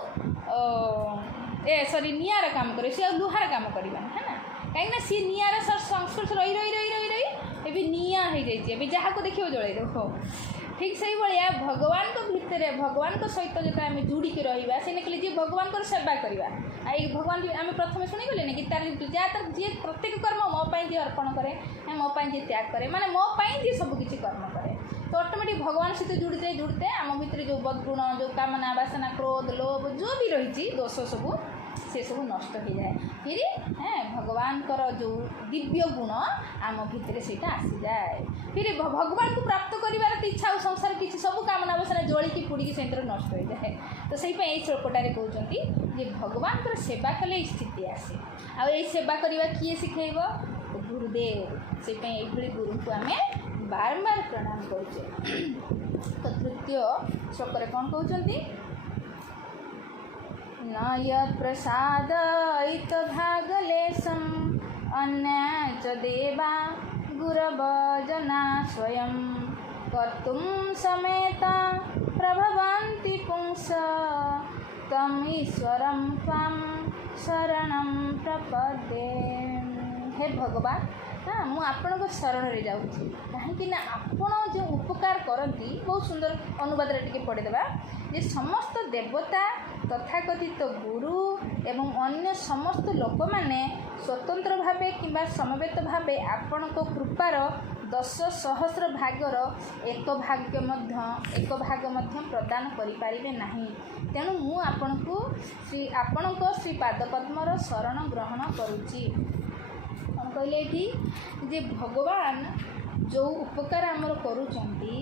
ନିଆଁର କାମ କରିବ, ସିଏ ଆଉ ଲୁହାର କାମ କରିବନି, ହେଲା। କାହିଁକିନା ସିଏ ନିଆଁର ସଂସ୍ପର୍ଶ ରହି ଏବେ ନିଆଁ ହେଇଯାଇଛି, ଏବେ ଯାହାକୁ ଦେଖିବ ଜଳେଇ ଦେବ। ଠିକ୍ ସେଇଭଳିଆ ଭଗବାନଙ୍କ ଭିତରେ, ଭଗବାନଙ୍କ ସହିତ ଯେତେବେଳେ ଆମେ ଯୋଡ଼ିକି ରହିବା, ସେ କହିଲେ ଯିଏ ଭଗବାନଙ୍କର ସେବା କରିବା, ଆଉ ଏଇ ଭଗବାନ ଆମେ ପ୍ରଥମେ ଶୁଣିଗଲେନି କି ତାର ଯିଏ ପ୍ରତ୍ୟେକ କର୍ମ ମୋ ପାଇଁ ଯିଏ ଅର୍ପଣ କରେ, ମୋ ପାଇଁ ଯିଏ ତ୍ୟାଗ କରେ, ମାନେ ମୋ ପାଇଁ ଯିଏ ସବୁକିଛି କର୍ମ କରେ, ତ ଅଟୋମେଟିକ୍ ଭଗବାନ ସହିତ ଜୁଡ଼ିତେ ଆମ ଭିତରେ ଯେଉଁ ବଦଗୁଣ, ଯେଉଁ କାମନା ବାସନା, କ୍ରୋଧ, ଲୋଭ ଯେଉଁ ବି ରହିଛି ଦୋଷ ସବୁ, ସେସବୁ ନଷ୍ଟ ହୋଇଯାଏ। ଫିରି ଭଗବାନଙ୍କର ଯେଉଁ ଦିବ୍ୟ ଗୁଣ ଆମ ଭିତରେ ସେଇଟା ଆସିଯାଏ। ଫିରି ଭଗବାନଙ୍କୁ ପ୍ରାପ୍ତ କରିବାର ଇଚ୍ଛା ଆଉ ସଂସାର କିଛି ସବୁ କାମନା ବାସନା ଜଳିକି ପୋଡ଼ିକି ସେଥିରେ ନଷ୍ଟ ହୋଇଯାଏ। ତ ସେଇପାଇଁ ଏଇ ଶ୍ଲୋକଟାରେ କହୁଛନ୍ତି ଯେ ଭଗବାନଙ୍କର ସେବା କଲେ ଏଇ ସ୍ଥିତି ଆସେ। ଆଉ ଏଇ ସେବା କରିବା କିଏ ଶିଖେଇବ? ଗୁରୁଦେବ। ସେଇପାଇଁ ଏଇଭଳି ଗୁରୁଙ୍କୁ ଆମେ ବାରମ୍ବାର ପ୍ରଣାମ କରୁଛେ। ତ ତୃତୀୟ ଶ୍ଲୋକରେ କ'ଣ କହୁଛନ୍ତି? ନୟ ପ୍ରସାଦଇତ ଭାଗଲେଶଂ ଅନ୍ୟ ଚ ଦେବା ଗୁରବ ଜନା ସ୍ୱୟଂ କର୍ତ୍ତୁଂ ସମେତା ପ୍ରଭବନ୍ତି ପୁଂସ ତମ୍ ଈଶ୍ୱରଂ ତ୍ୱାଂ ଶରଣଂ ପ୍ରପଦ୍ୟେ। ହେ ଭଗବାନ, ମୁଁ ଆପଣଙ୍କ ଶରଣରେ ଯାଉଛି, କାହିଁକିନା ଆପଣ ଯେଉଁ ଉପକାର କରନ୍ତି, ବହୁତ ସୁନ୍ଦର ଅନୁବାଦରେ ଟିକେ ପଢ଼ିଦେବା, ଯେ ସମସ୍ତ ଦେବତା, ତଥାକଥିତ ଗୁରୁ ଏବଂ ଅନ୍ୟ ସମସ୍ତ ଲୋକମାନେ ସ୍ୱତନ୍ତ୍ର ଭାବେ କିମ୍ବା ସମବେତ ଭାବେ ଆପଣଙ୍କ କୃପାର 10,000 ଭାଗର ଏକ ଭାଗ ମଧ୍ୟ ପ୍ରଦାନ କରିପାରିବେ ନାହିଁ। ତେଣୁ ମୁଁ ଆପଣଙ୍କ ଶ୍ରୀ ପାଦପଦ୍ମର ଶରଣ ଗ୍ରହଣ କରୁଛି। କ'ଣ କହିଲେ ଏଠି? ଯେ ଭଗବାନ ଯେଉଁ ଉପକାର ଆମର କରୁଛନ୍ତି,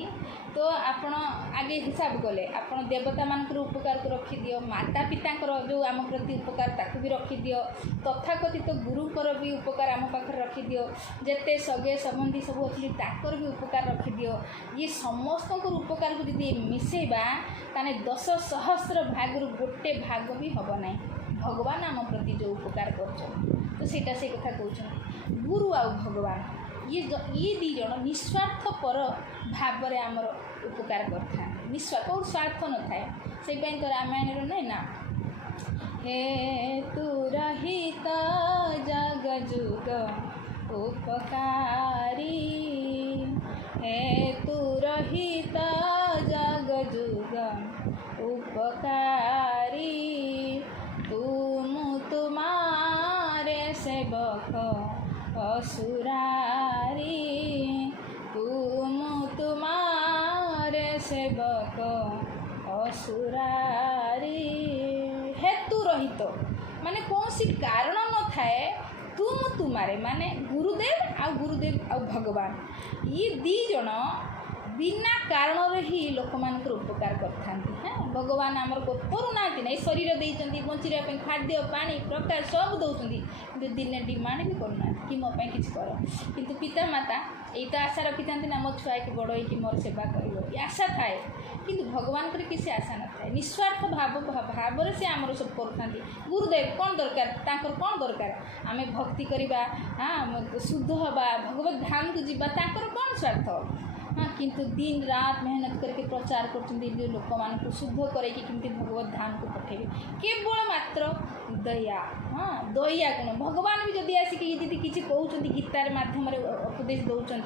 ତ ଆପଣ ଆଗେ ହିସାବ କଲେ ଆପଣ ଦେବତାମାନଙ୍କର ଉପକାରକୁ ରଖିଦିଅ, ମାତା ପିତାଙ୍କର ଯେଉଁ ଆମ ପ୍ରତି ଉପକାର ତାକୁ ବି ରଖିଦିଅ, ତଥାକଥିତ ଗୁରୁଙ୍କର ବି ଉପକାର ଆମ ପାଖରେ ରଖିଦିଅ, ଯେତେ ସଗେ ସମ୍ବନ୍ଧୀ ସବୁ ଅଛନ୍ତି ତାଙ୍କର ବି ଉପକାର ରଖିଦିଅ। ଇଏ ସମସ୍ତଙ୍କର ଉପକାରକୁ ଯଦି ମିଶାଇବା ତାହେଲେ 10,000 ଭାଗରୁ ଗୋଟେ ଭାଗ ବି ହେବ ନାହିଁ ଭଗବାନ ଆମ ପ୍ରତି ଯେଉଁ ଉପକାର କରୁଛନ୍ତି। ତ ସେଇଟା ସେ କଥା କହୁଛନ୍ତି ଗୁରୁ ଆଉ ଭଗବାନ ଇଏ ଦୁଇ ଜଣ ନିଃସ୍ୱାର୍ଥପର ଭାବରେ ଆମର ଉପକାର କରିଥାନ୍ତି। କେଉଁ ସ୍ୱାର୍ଥ ନଥାଏ। ସେଇପାଇଁ ତ ରାମାୟଣରେ ନାହିଁ ନା, ହେ ତୁ ରହିତ ଜଗ ଯୁଗ ଉପକାରୀ, ହେ ତୁ ରହିତ ଜଗ ଯୁଗ ଉପକାରୀ, तुम तुम्हारे सेवक असुरारी, तुम तुम्हारे सेवक असुरारी। हेतु रहित माने कौन सी कारण न थाए, तुम तुम्हारे माने गुरुदेव आ भगवान ये दी जन बिना कारण ही लोक मानकर उपकार करथांती। भगवान आमर करूना ना शरीर देइचंती बंचिरा पे खाद्य पानी प्रकार सब दौरान कि दिने डिमांड भी करना कि मो किसी कर, किंतु पिता माता यही तो आशा रखी था ना मो छुआ कि बड़ हो मोर सेवा कर आशा थाए, किंतु भगवान को किसी आशा न थाए। निस्वार्थ भाव से आमर सब कर गुरुदेव कौन दरकार तांकर कौन दरकार आमे भक्ति करवा, हाँ शुद्ध हवा भगवत धाम को जीवा तांकर कौन स्वार्थ। हाँ किंतु दिन रात मेहनत करके प्रचार कर लोक मान शुद्ध करके किमती भगवत धाम को पठेबे केवल मात्र दया। हाँ दया गुण भगवान भी जदि आसिक यदि किसी कहते गीतार माध्यम उपदेश दौरान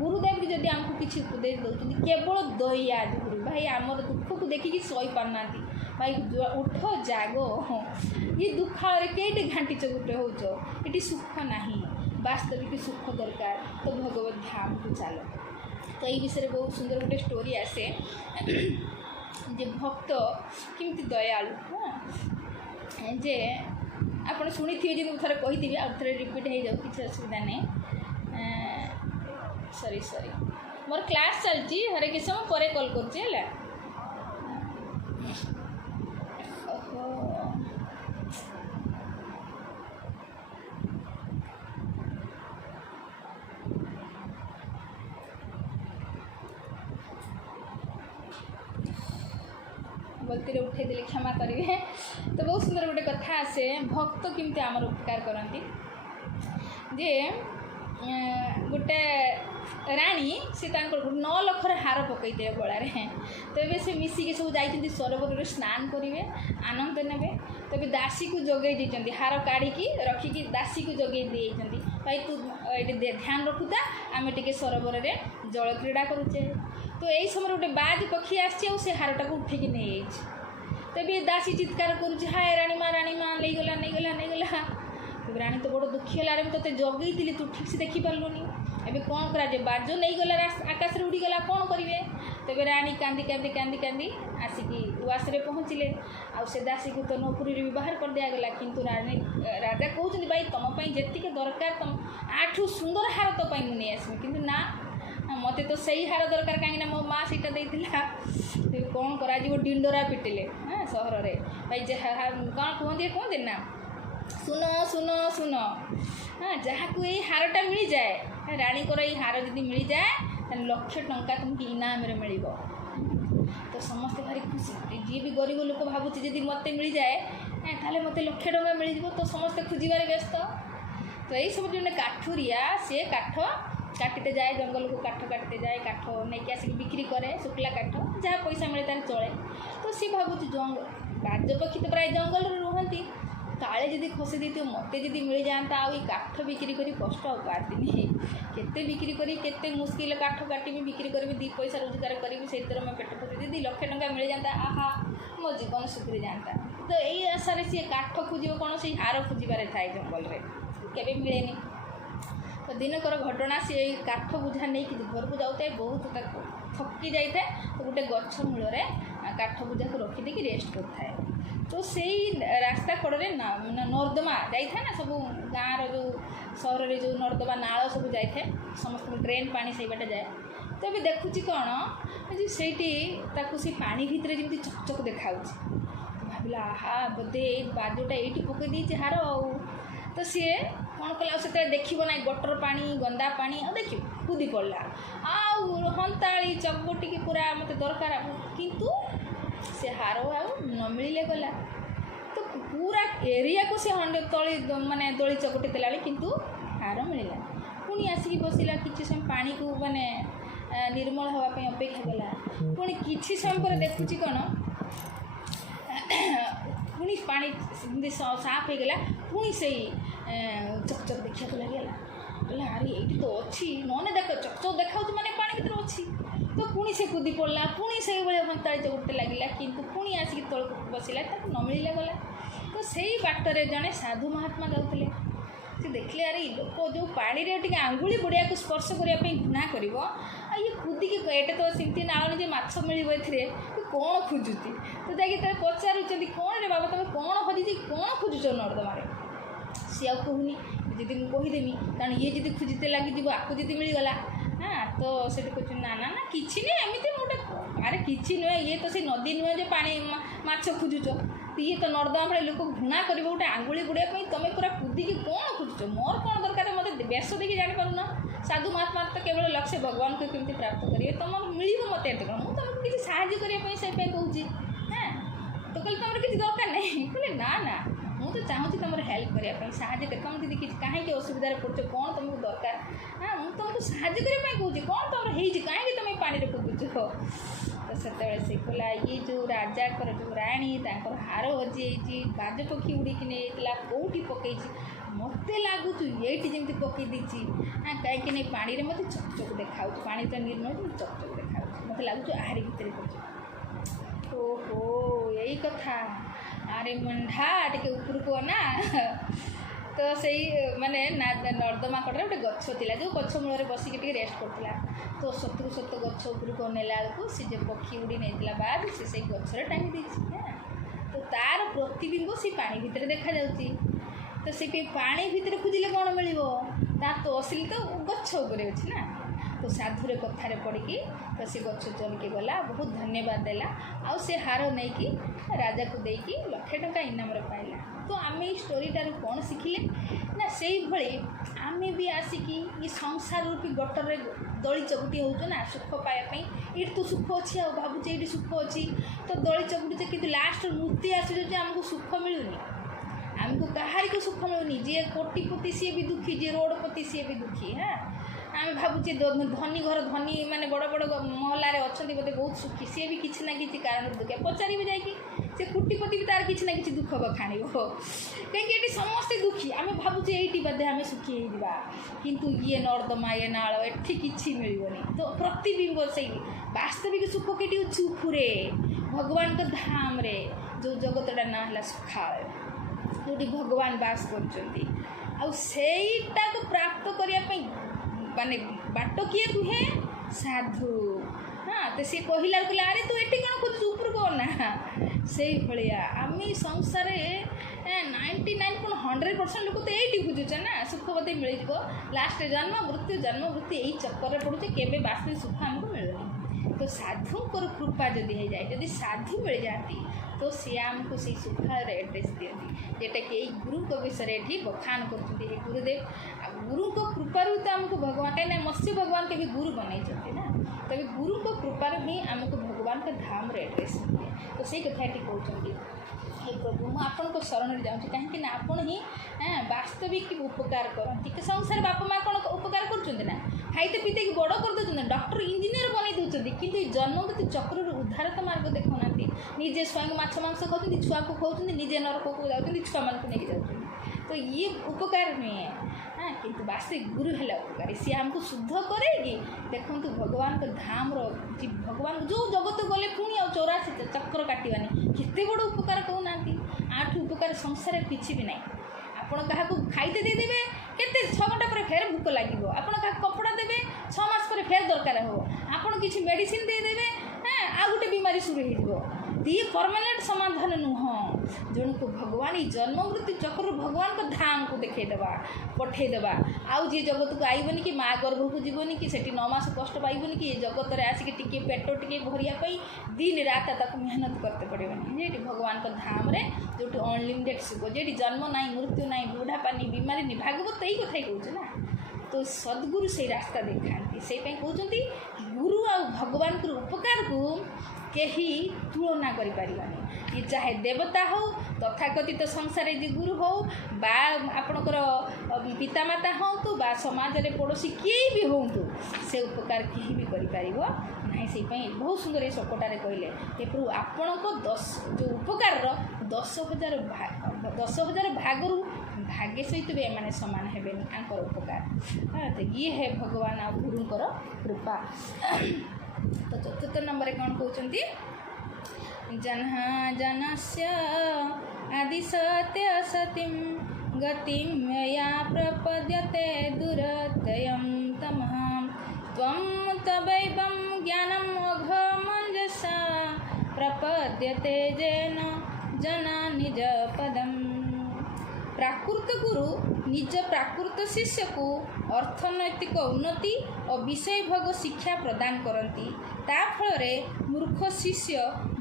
गुरुदेव भी जदि आमको किसी उपदेश दौरान केवल दया गुरु भाई आमर दुख को देखिकी सही पारना भाई उठ जागो ये दुख कईटे घाटी चगुटे हो ये सुख नहीं वास्तविक सुख दरकार तो भगवत धाम को चलो। तो ये विषय बहुत सुंदर गोटे स्टोरी आसे जे भक्त किमती दयालु। हाँ जे आप शुणी थे जो थोड़े कही आउ थे रिपीट हो जाऊ किसी असुविधा नहीं। सॉरी मोर क्लास चलती हरे किस समय पर कॉल कर गलती उठे देली क्षमा करेंगे। तो बहुत सुंदर गोटे कथा आसे भक्त किमती आमर उपकार करती जे गोटे राणी सी 9 लाख हार पकईदे गलार। तो ये से मिसिकी सब जाइए सरोवर स्नान करेंगे आनंद ने। तो दासी को जगई देती हार काढ़ी रखिकी दासी को जगई देती भाई तू ये ध्यान रखुता आम टे सरोवर में जल क्रीड़ा करुचे। तो यही समय गोटे बाज पक्षी आसे हारटा को उठेकी नहीं तभी दासी चित्कार करुचे हाय राणी माँ नहीं गला नहीं गला नहीं गला। तो राणी तो बड़ दुखी है तो जगई थी तू ठीक से देखिपारूनी एवं कौन कर बाज नहीं गला आकाश में उड़ीगला कौन करेंगे। तेज राणी कांदी कांदी कांदी कांदी आसिकी उआस पहुँचले आ से दासी को तो नौकरी भी बाहर कर दिगला। किंतु राणी राजा कहते भाई तुम जी दरकार तुम आठू सुंदर हार तो मुझे आसमी किंतु ना मत तो सही हार दरकार कहीं मो माँ सीटा देता कौन कर डिंडोरा पिटिले। हाँ सहर में भाई कौन कहते ना सुन सुन सुन। हाँ जहाँ को ये हारटा मिल जाए राणी को ये हार जब मिल जाए 1 लाख टंका तुमको इनाम मिल। तो समस्ते भारी खुशी जी भी गरीब लोक भावुची जी मत मिल जाए ताले मत 1 लाख टंका मिल जाए तो समस्ते खोजार व्यस्त। तो यही सब जो काठुरिया सी काठ काटते जाए जंगल को काठ काटते जाए काठ नहीं आसिक बिक्री करे शुक्ला काठ जहाँ पैसा मिले तार चले। तो सी भावुची राजपक्षी तो प्राय जंगल रुहती काले जदि खसी दी मत जदि मिल जाता आ काठ बिक्री कर कष्ट आदमी केते बिक्री करी केते मुस्किल काठ काटी बिक्री करी 2 पैसा रोजगार करी से मैं पेट पोषी 2 लाख टंका मिल जाता आहा मो जीवन सुधरी जाता। तो यही आशार सी काठ खोज कौन से हार खोजार थाए जंगल में केवे मिलेनि। तो दिनकर घटना सी काठ बुझा नहीं कि घर को जाता है बहुत थकी जाए तो गोटे गछ मूल काठ बुझा को रखीदे रेस्ट करता है। तो से रास्ता कड़े नर्दमा जाए ना सब गाँव रो सहर में जो नर्दमा नाल सब जाए समस्त ड्रेन पानी से बाटे जाए। तो ये देखुची कौन ଯେ ସେଇଠି ତାକୁ ସେ ପାଣି ଭିତରେ ଯେମିତି ଚକଚକ ଦେଖାଯାଉଛି। ଭାବିଲା ଆହା ବୋଧେ ଏଇ ବାଜୁଟା ଏଇଠି ପକାଇ ଦେଇଛି ହାର ଆଉ। ତ ସିଏ କ'ଣ କଲା, ଆଉ ସେତେବେଳେ ଦେଖିବ ନାହିଁ ଗଟର ପାଣି ଗନ୍ଦା ପାଣି, ଆଉ ଦେଖିବ କୁଦି ପଡ଼ିଲା ଆଉ ହନ୍ତାଳି ଚକଟିକି ପୁରା ମୋତେ ଦରକାର, କିନ୍ତୁ ସେ ହାର ଆଉ ନ ମିଳିଲେ ଗଲା। ତ ପୁରା ଏରିଆକୁ ସେ ମାନେ ଦୋଳି ଚକଟି ଦେଲାବେଳେ କିନ୍ତୁ ହାର ମିଳିଲା। ପୁଣି ଆସିକି ବସିଲା, କିଛି ସମୟ ପାଣିକୁ ମାନେ ନିର୍ମଳ ହେବା ପାଇଁ ଅପେକ୍ଷା କଲା। ପୁଣି କିଛି ସମୟ ପରେ ଦେଖୁଛି କ'ଣ, ପୁଣି ପାଣି ସେମିତି ସାଫ୍ ହେଇଗଲା। ପୁଣି ସେଇ ଚକଚକ ଦେଖିବାକୁ ଲାଗିଗଲା। କହିଲା ଆରେ ଏଇଠି ତ ଅଛି, ନହେଲେ ଦେଖ ଚକଚକ ଦେଖାଉଛି ମାନେ ପାଣି ଭିତରେ ଅଛି। ତ ପୁଣି ସେ କୁଦି ପଡ଼ିଲା, ପୁଣି ସେଇଭଳିଆ ହନ୍ତାଳି ଚକଟିତେ ଲାଗିଲା, କିନ୍ତୁ ପୁଣି ଆସିକି ତଳକୁ ବସିଲା, ତାକୁ ନ ମିଳିଲା ଗଲା। ତ ସେଇ ବାଟରେ ଜଣେ ସାଧୁ ମହାତ୍ମା ଯାଉଥିଲେ। ସେ ଦେଖିଲେ ଆରେ ଏଇ ଲୋକ ଯେଉଁ ପାଣିରେ ଟିକେ ଆଙ୍ଗୁଳି ବୁଡ଼ିବାକୁ ସ୍ପର୍ଶ କରିବା ପାଇଁ ଘୃଣା କରିବ, ଆଉ ଇଏ କୁଦିକି ଏଇଟା ତ ସେମିତି ନାଳନି ଯେ ମାଛ ମିଳିବ ଏଥିରେ, କ'ଣ ଖୋଜୁଛି? ତ ଯାଇକି ତାକୁ ପଚାରୁଛନ୍ତି କ'ଣ ରେ ବାବା ତମେ କ'ଣ ହଜିଛି, କ'ଣ ଖୋଜୁଛ ନର୍ଦ୍ଦମାରେ? ସିଏ ଆଉ କହୁନି, ଯଦି ମୁଁ କହିଦେମି କାରଣ ଇଏ ଯଦି ଖୋଜିତେ ଲାଗିଯିବ, ଆକୁ ଯଦି ମିଳିଗଲା ତ ସେଠି କହୁଛନ୍ତି ନା ନା ନା କିଛି ନୁହେଁ, ଏମିତି ମୁଁ ଗୋଟେ ଆରେ କିଛି ନୁହେଁ, ଇଏ ତ ସେ ନଦୀ ନୁହେଁ ଯେ ପାଣି ମାଛ ଖୋଜୁଛ, ଇଏ ତ ନର୍ଦ୍ଦମା ଭଳି ଲୋକ ଘୃଣା କରିବ ଗୋଟେ ଆଙ୍ଗୁଳି ବୁଡ଼ିବା ପାଇଁ, ତୁମେ ପୁରା କୁଦିକି କ'ଣ ଖୋଜୁଛ? ମୋର କ'ଣ ଦରକାର, ମୋତେ ବେଶ ଦେଇକି ଜାଣିପାରୁନ? ସାଧୁ ମହାତ୍ମା ତ କେବଳ ଲକ୍ଷ୍ୟ ଭଗବାନଙ୍କୁ କେମିତି ପ୍ରାପ୍ତ କରିବେ, ତୁମର ମିଳିବ ମୋତେ ଏତେ କ'ଣ, ମୁଁ ତୁମକୁ କିଛି ସାହାଯ୍ୟ କରିବା ପାଇଁ ସେଇପାଇଁ କହୁଛି। ତ କହିଲେ ତୁମର କିଛି ଦରକାର ନାହିଁ? କହିଲେ ନା ନା ମୁଁ ତ ଚାହୁଁଛି ତୁମର ହେଲ୍ପ କରିବା ପାଇଁ, ସାହାଯ୍ୟ କରିବା। ତୁମେ ଯଦି କିଛି କାହିଁକି ଅସୁବିଧାରେ ପଡ଼ୁଛ, କ'ଣ ତୁମକୁ ଦରକାର, ମୁଁ ତୁମକୁ ସାହାଯ୍ୟ କରିବା ପାଇଁ କହୁଛି, କ'ଣ ତୁମର ହେଇଛି, କାହିଁକି ତୁମେ ପାଣିରେ କୁଦୁଛ? ତ ସେତେବେଳେ ସେ କହିଲା ଇଏ ଯେଉଁ ରାଜାଙ୍କର ଯେଉଁ ରାଣୀ ତାଙ୍କର ହାର ହଜିଯାଇଛି, ବାଜପକ୍ଷୀ ଉଡ଼ିକି ନେଇଯାଇଥିଲା, କେଉଁଠି ପକାଇଛି, ମୋତେ ଲାଗୁଛି ଏଇଠି ଯେମିତି ପକାଇ ଦେଇଛି, କାହିଁକି ନା ପାଣିରେ ମୋତେ ଚକଚକ ଦେଖାଉଛି, ପାଣିଟା ନିର୍ମଳ ଚକଚକ ଦେଖାଉଛି, ମୋତେ ଲାଗୁଛି ଆହାରି ଭିତରେ ପଡ଼ିଛି। ଓହୋ ଏଇ କଥା, ଆରେ ମଣ୍ଡା ଟିକେ ଉପରକୁ ନା। ତ ସେଇ ମାନେ ନର୍ଦ୍ଦମା କଡ଼ରେ ଗୋଟେ ଗଛ ଥିଲା, ଯେଉଁ ଗଛ ମୂଳରେ ବସିକି ଟିକେ ରେଷ୍ଟ କରୁଥିଲା। ତ ସତକୁ ସତ ଗଛ ଉପରକୁ ନେଲା ବେଳକୁ ସେ ଯେଉଁ ପକ୍ଷୀ ଉଡ଼ି ନେଇଥିଲା ବାଦ ସେ ସେଇ ଗଛରେ ଟାଙ୍ଗି ଦେଇଛି। ତ ତା'ର ପ୍ରତିବିମ୍ବ ସେ ପାଣି ଭିତରେ ଦେଖାଯାଉଛି। ତ ସେ ପାଣି ଭିତରେ ଖୋଜିଲେ କ'ଣ ମିଳିବ, ତାର ତ ଅସଲି ତ ଗଛ ଉପରେ ଅଛି ନା। ତ ସାଧୁରେ କଥାରେ ପଡ଼ିକି ତ ସେ ଗଛ ଚଲିକି ଗଲା, ବହୁତ ଧନ୍ୟବାଦ ଦେଲା, ଆଉ ସେ ହାର ନେଇକି ରାଜାକୁ ଦେଇକି 1,00,000 ଟଙ୍କା ଇନାମରେ ପାଇଲା। ତ ଆମେ ଏଇ ଷ୍ଟୋରିଟାରୁ କ'ଣ ଶିଖିଲେ ନା, ସେଇଭଳି ଆମେ ବି ଆସିକି ଏ ସଂସାର ରୂପୀ ଗଟରରେ ଦଳି ଚକଟି ହେଉଛୁ ନା ସୁଖ ପାଇବା ପାଇଁ। ଏଇଠି ତ ସୁଖ ଅଛି, ଆଉ ଭାବୁଛେ ଏଇଠି ସୁଖ ଅଛି, ତ ଦଳି ଚକଟୁଛେ, କିନ୍ତୁ ଲାଷ୍ଟ ମୂର୍ତ୍ତି ଆସୁଛି ଯେ ଆମକୁ ସୁଖ ମିଳୁନି, ଆମକୁ କାହାରିକୁ ସୁଖ ମିଳୁନି। ଯିଏ କୋଟିପତି ସିଏ ବି ଦୁଃଖୀ, ଯିଏ ରୋଡ଼ପତି ସିଏ ବି ଦୁଃଖୀ। ଆମେ ଭାବୁଛେ ଧନୀ ଘର ଧନୀ ମାନେ ବଡ଼ ବଡ଼ ମହଲାରେ ଅଛନ୍ତି ବୋଧେ ବହୁତ ସୁଖୀ, ସିଏ ବି କିଛି ନା କିଛି କାରଣରୁ ଦୁଃଖୀ। ପଚାରିବେ ଯାଇକି ସେ କୋଟିପତି ବି ତା'ର କିଛି ନା କିଛି ଦୁଃଖ ବଖାଣିବ, କାହିଁକି ଏଠି ସମସ୍ତେ ଦୁଃଖୀ। ଆମେ ଭାବୁଛେ ଏଇଠି ବୋଧେ ଆମେ ସୁଖୀ ହେଇଯିବା, କିନ୍ତୁ ଇଏ ନର୍ଦ୍ଦମା ଏ ନାଳ ଏଠି କିଛି ମିଳିବନି। ତ ପ୍ରତିବିମ୍ବ ସେଇ ବାସ୍ତବିକ ସୁଖ କେଠି ଅଛି ଉପରେ ଭଗବାନଙ୍କ ଧାମରେ, ଯେଉଁ ଜଗତଟା ନାଁ ହେଲା ସୁଖାଳୟ, ଯେଉଁଠି ଭଗବାନ ବାସ କରୁଛନ୍ତି। ଆଉ ସେଇଟାକୁ ପ୍ରାପ୍ତ କରିବା ପାଇଁ ମାନେ ବାଟ କିଏ କୁହେ? ସାଧୁ। ତ ସେ କହିଲା ଆରେ ତୁ ଏଠି କ'ଣ ଖୋଜୁଛୁ, ଉପରକୁ ନା। ସେଇଭଳିଆ ଆମେ ସଂସାରରେ 99.100% ଲୋକ ତ ଏଇଠି ଖୋଜୁଛେ ନା, ସୁଖ ବୋଧେ ମିଳିଯିବ, ଲାଷ୍ଟରେ ଜନ୍ମ ମୃତ୍ୟୁ ଏଇ ଚକ୍କରରେ ପଡ଼ୁଛେ, କେବେ ବାସ୍ତବିକ ସୁଖ ଆମକୁ ମିଳୁନି। ତ ସାଧୁଙ୍କର କୃପା ଯଦି ହେଇଯାଏ, ଯଦି ସାଧୁ ମିଳିଯାଆନ୍ତି, ତ ସିଏ ଆମକୁ ସେଇ ସୁଖାଳୟର ଆଡ୍ରେସ୍ ଦିଅନ୍ତି, ଯେଉଁଟାକି ଏଇ ଗୁରୁଙ୍କ ବିଷୟରେ ଏଠି ବଖାନ କରୁଛନ୍ତି ଏ ଗୁରୁଦେବ। ଆଉ ଗୁରୁଙ୍କ କୃପାରୁ ତ ଆମକୁ ଭଗବାନ, କାହିଁକିନା ମତ୍ସ୍ୟ ଭଗବାନ କେବେ ଗୁରୁ ବନେଇଛନ୍ତି ନା, ତେବେ ଗୁରୁଙ୍କ କୃପାରୁ ହିଁ ଆମକୁ ଭଗବାନଙ୍କ ଧାମର ଆଡ୍ରେସ୍ ଦିଏ। ତ ସେଇ କଥା ଏଠି କହୁଛନ୍ତି, ହେ ପ୍ରଭୁ ମୁଁ ଆପଣଙ୍କ ଶରଣରେ ଯାଉଛି, କାହିଁକି ନା ଆପଣ ହିଁ ବାସ୍ତବିକ ଉପକାର କରନ୍ତି। ସଂସାର ବାପା ମାଆ କ'ଣ ଉପକାର କରୁଛନ୍ତି ନା, ଖାଇତେ ପିଇତେକି ବଡ଼ କରିଦେଉଛନ୍ତି, ଡକ୍ଟର ଇଞ୍ଜିନିୟର ବନେଇ ଦେଉଛନ୍ତି, କିନ୍ତୁ ଏଇ ଜନ୍ମ ମୃତ୍ୟୁ ଚକ୍ରରୁ ଉଦ୍ଧାରତ ମାର୍ଗ ଦେଖାଉନାହାନ୍ତି। ନିଜେ ସ୍ୱୟଂ ମାଛ ମାଂସ ଖାଉଛନ୍ତି, ଛୁଆକୁ ଖାଉଛନ୍ତି, ନିଜେ ନରକକୁ ଯାଉଛନ୍ତି, ଛୁଆମାନଙ୍କୁ ନେଇକି ଯାଉଛନ୍ତି। ତ ଇଏ ଉପକାର ନୁହେଁ, କିନ୍ତୁ ବାସ୍ତବିକ ଗୁରୁ ହେଲା ଉପକାରୀ। ସିଏ ଆମକୁ ଶୁଦ୍ଧ କରେଇକି ଦେଖନ୍ତୁ ଭଗବାନଙ୍କ ଧାମର, ଭଗବାନ ଯେଉଁ ଜଗତ ଗଲେ ପୁଣି ଆଉ 84 ଚକ୍ର କାଟିବାନି, କେତେ ବଡ଼ ଉପକାର କହୁନାହାନ୍ତି। ଆଠୁ ଉପକାର ସଂସାରରେ କିଛି ବି ନାହିଁ। ଆପଣ କାହାକୁ ଖାଇତେ ଦେଇଦେବେ, କେତେ 6 ଘଣ୍ଟା ପରେ ଫେର ଭୋକ ଲାଗିବ। ଆପଣ କାହାକୁ କପଡ଼ା ଦେବେ, 6 ମାସ ପରେ ଫେର ଦରକାର ହେବ। ଆପଣ କିଛି ମେଡ଼ିସିନ ଦେଇଦେବେ, ଆଉ ଗୋଟେ ବିମାରୀ ଶୁରୁ ହେଇଯିବ। परमानेंट समाधान नुह जन को भगवान ई जन्म मृत्यु चक्र भगवान को धाम को देखा पठेदेवा आउ जी जगत को आईबनी कि माँ गर्भ को जीवनी कि सेठी 9 मास कष्ट पाइबनी कि जगत में आसिक टिके पेट टिके भरिया दिन रात तक मेहनत करते पड़ेनि ये भगवान को धाम रे जो अनलिमिटेड सुख जे जन्म ना मृत्यु ना बुढ़ा पानी बीमारी नहीं भागवत यही कथा कहूँ ना तो सद्गुरु से रास्ता देखा से कहते गुरु आ भगवान को उपकार को कहीं तुलना करें ये चाहे देवता हो तथाकथित संसार जी गुरु हो बा आपणकर पितामाता हूँ बा समाज रे पड़ोसी किए भी हूँ से उपकार कहीं भी करें ना से बहुत सुंदर ये सपटारे कहले हे प्रभु आपण को 10 जो उपकार 10,000 भागरू भाग्य सहित भी एम सामान हे आंकर उपकार तो ये है भगवान आ गुरुंकर कृपा। तो चतुर्थ नंबर कौन कहते जन्हा जनस्य आदि सत्य सतीं गतिं मया प्रपद्यते दुरत्ययं तमः त्वं तवैवं ज्ञानम् अघमञ्जसा प्रपद्यते जेन जना निज पदम्। प्राकृत गुरु निज प्राकृत शिष्य को अर्थनैतिक उन्नति और विषय भोग शिक्षा प्रदान करती ता फल मूर्ख शिष्य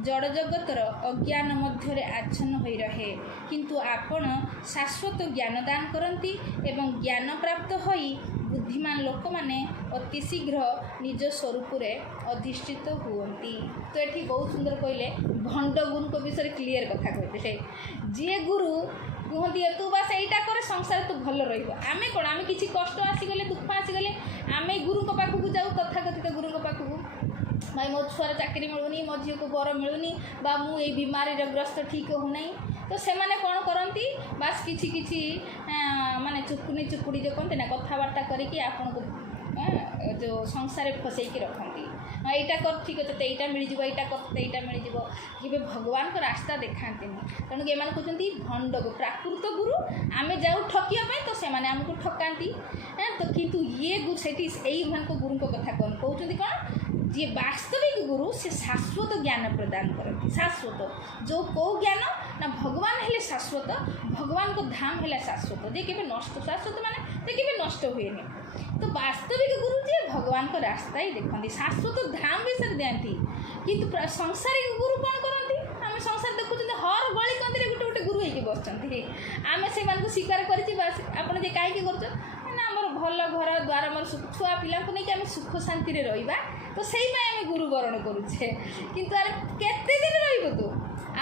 जड़ जगतर अज्ञान मध्य आच्छन्न हो रहे किंतु आपण शाश्वत ज्ञान दान करती एवं ज्ञान प्राप्त होई बुद्धिमान लोक माने अति शीघ्र निज स्वरूप रे अधिष्ठित हुअंती। तो ये बहुत सुंदर कहले भंड गुरु को विषय क्लीयर कथा कहते जी गुरु कहती तू बास यहीटा कर संसार तू भल रमें कौन आम कि कष्ट आसीगले दुख आसीगले आम गुरु पाखक जाऊ तथाकथित गुरु पाखक भाई मो छुआर चाकरी मिलूनी मो झील को बर मिलूनी बा मुझे बीमारी ग्रस्त ठीक होना तो से मैंने कौन करती बास किछि माने चुकुनी चुकुड़ी जो कहते ना कथबार्ता करके आपन को जो संसार फसैकी रखती यहाँ कर ठीक अच्छे तो यहाँ मिल जाए यहाँ कर यहाँ मिल जाए भगवान को रास्ता देखाती तेणु एम कहते भंड प्राकृत गुरु आम जाऊ ठकिया तो से आमको ठकाती तो किंतु ये से गुरु कथा कौन कहते कौन जी वास्तविक गुरु से शाश्वत ज्ञान प्रदान करती शाश्वत जो कौ ज्ञान ना भगवान हेले शाश्वत भगवान को धाम है शाश्वत जे के नष्ट शाश्वत माने के नष्ट हुए तो वास्तविक गुरु जी भगवान को रास्ता ही देखती शाश्वत धाम विषय दिखाती किंतु संसारिक गुरु कौन करती आम संसार देखुं हर गली कंदी गोटे गोटे गुरु होगी बसती आम से स्वीकार कर कहीं कर आमर भल घर द्वार मोर छुआ पिला नहीं आम सुख शांति रहा तो से आम गुरु वरण करुचे किंतु केते दिन रही तू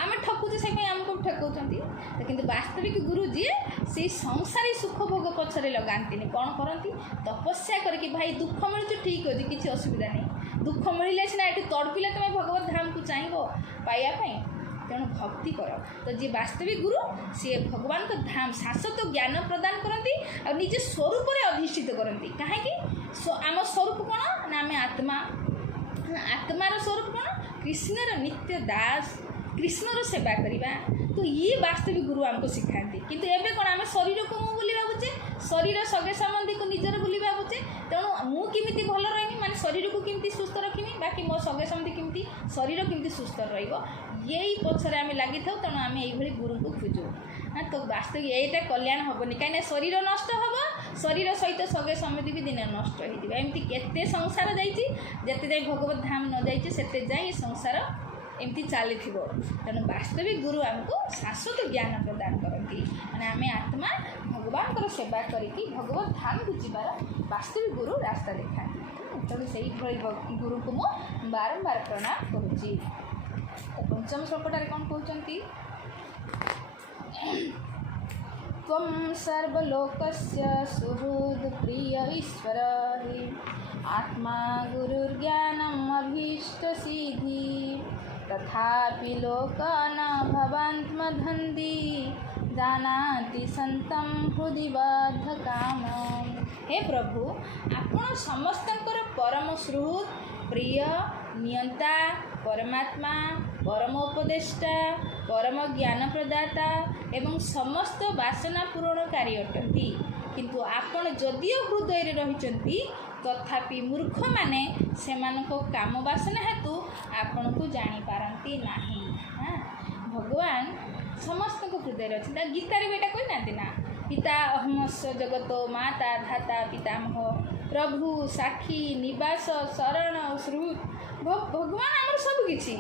आम ठकुचे से आमको ठकौंट किंतु वास्तविक गुरु जी से संसारी सुख भोग पछरे लगाती कौन करती तपस्या करके भाई दुख मिलूँ ठीक अच्छे किसी असुविधा नहीं दुख मिले सीना ये तड़पिले तुम भगवत धाम को चाहब पाइबापी तेणु भक्ति कर तो जी वास्तविक गुरु सी भगवान को धाम शाश्वत ज्ञान प्रदान करती और निजे स्वरूप अधिष्ठित करती कहीं आम स्वरूप कौन ना आम आत्मा आत्मार स्वरूप कौन कृष्णर नित्य दास कृष्णर सेवा करवा तो ये वास्तविक गुरु आमको सिखाती किंतु एवं कौन आम शरीर को मुझे बोली भावुचे शरीर सगे संबंधी को निजर बोली भावुचे तेणु मुझे भल रही माने शरीर को किमती सुस्थ रखी बाकी मो सगे संबंधी किमती शरीर किमती सुस्थ रही पछरे आम लगी था तेणु आम ये गुरु को खोजु तो वास्तविक यहाँ कल्याण हेनी कहीं शरीर नष्ट हम शरीर सहित सगे समिति भी दिन नष्ट होमती केते संसार जाते जाए भगवत धाम न जाइए से जाए संसार एमती चली तेणु वास्तविक गुरु आमको शाश्वत ज्ञान प्रदान करती माने आम आत्मा भगवान को सेवा करके भगवत धाम को जीवार वास्तविक गुरु रास्ता देखा तेणु से गुरु को मुझे बारंबार प्रणाम करुच्ची। तो पंचम श्लोकटारे कौन कहते त्वं सर्वलोकस्य सुहृद प्रिय ईश्वर आत्मा गुरुर्ज्ञानम् अभीष्ट सिद्धि तथापि लोका न भवन्त्मधन्ति जानाति संतं हृदि बद्ध काम। हे प्रभु आपण समस्तंकर परम सुहृद प्रिय नियंता परमात्मा परमोपदेष्टा परम ज्ञान प्रदाता एवं समस्त वासना पूरणकारी अटंती किंतु आपण जदिओ हृदय रही तथापि मूर्ख माने सेमानको काम वासना हेतु आपण ଆପଣଙ୍କୁ ଜାଣିପାରନ୍ତି ନାହିଁ। ହଁ, ଭଗବାନ ସମସ୍ତଙ୍କ ହୃଦୟରେ ଅଛନ୍ତି। ଗୀତାରେ ବି ଏଇଟା କହିନାହାନ୍ତି ନା, ପିତା ଅହମସ୍ୟ ଜଗତ ମାତା ଧାତା ପିତାମହ ପ୍ରଭୁ ସାକ୍ଷୀ ନିବାସ ଶରଣ ଶ୍ରୁତ। ଭଗବାନ ଆମର ସବୁକିଛି।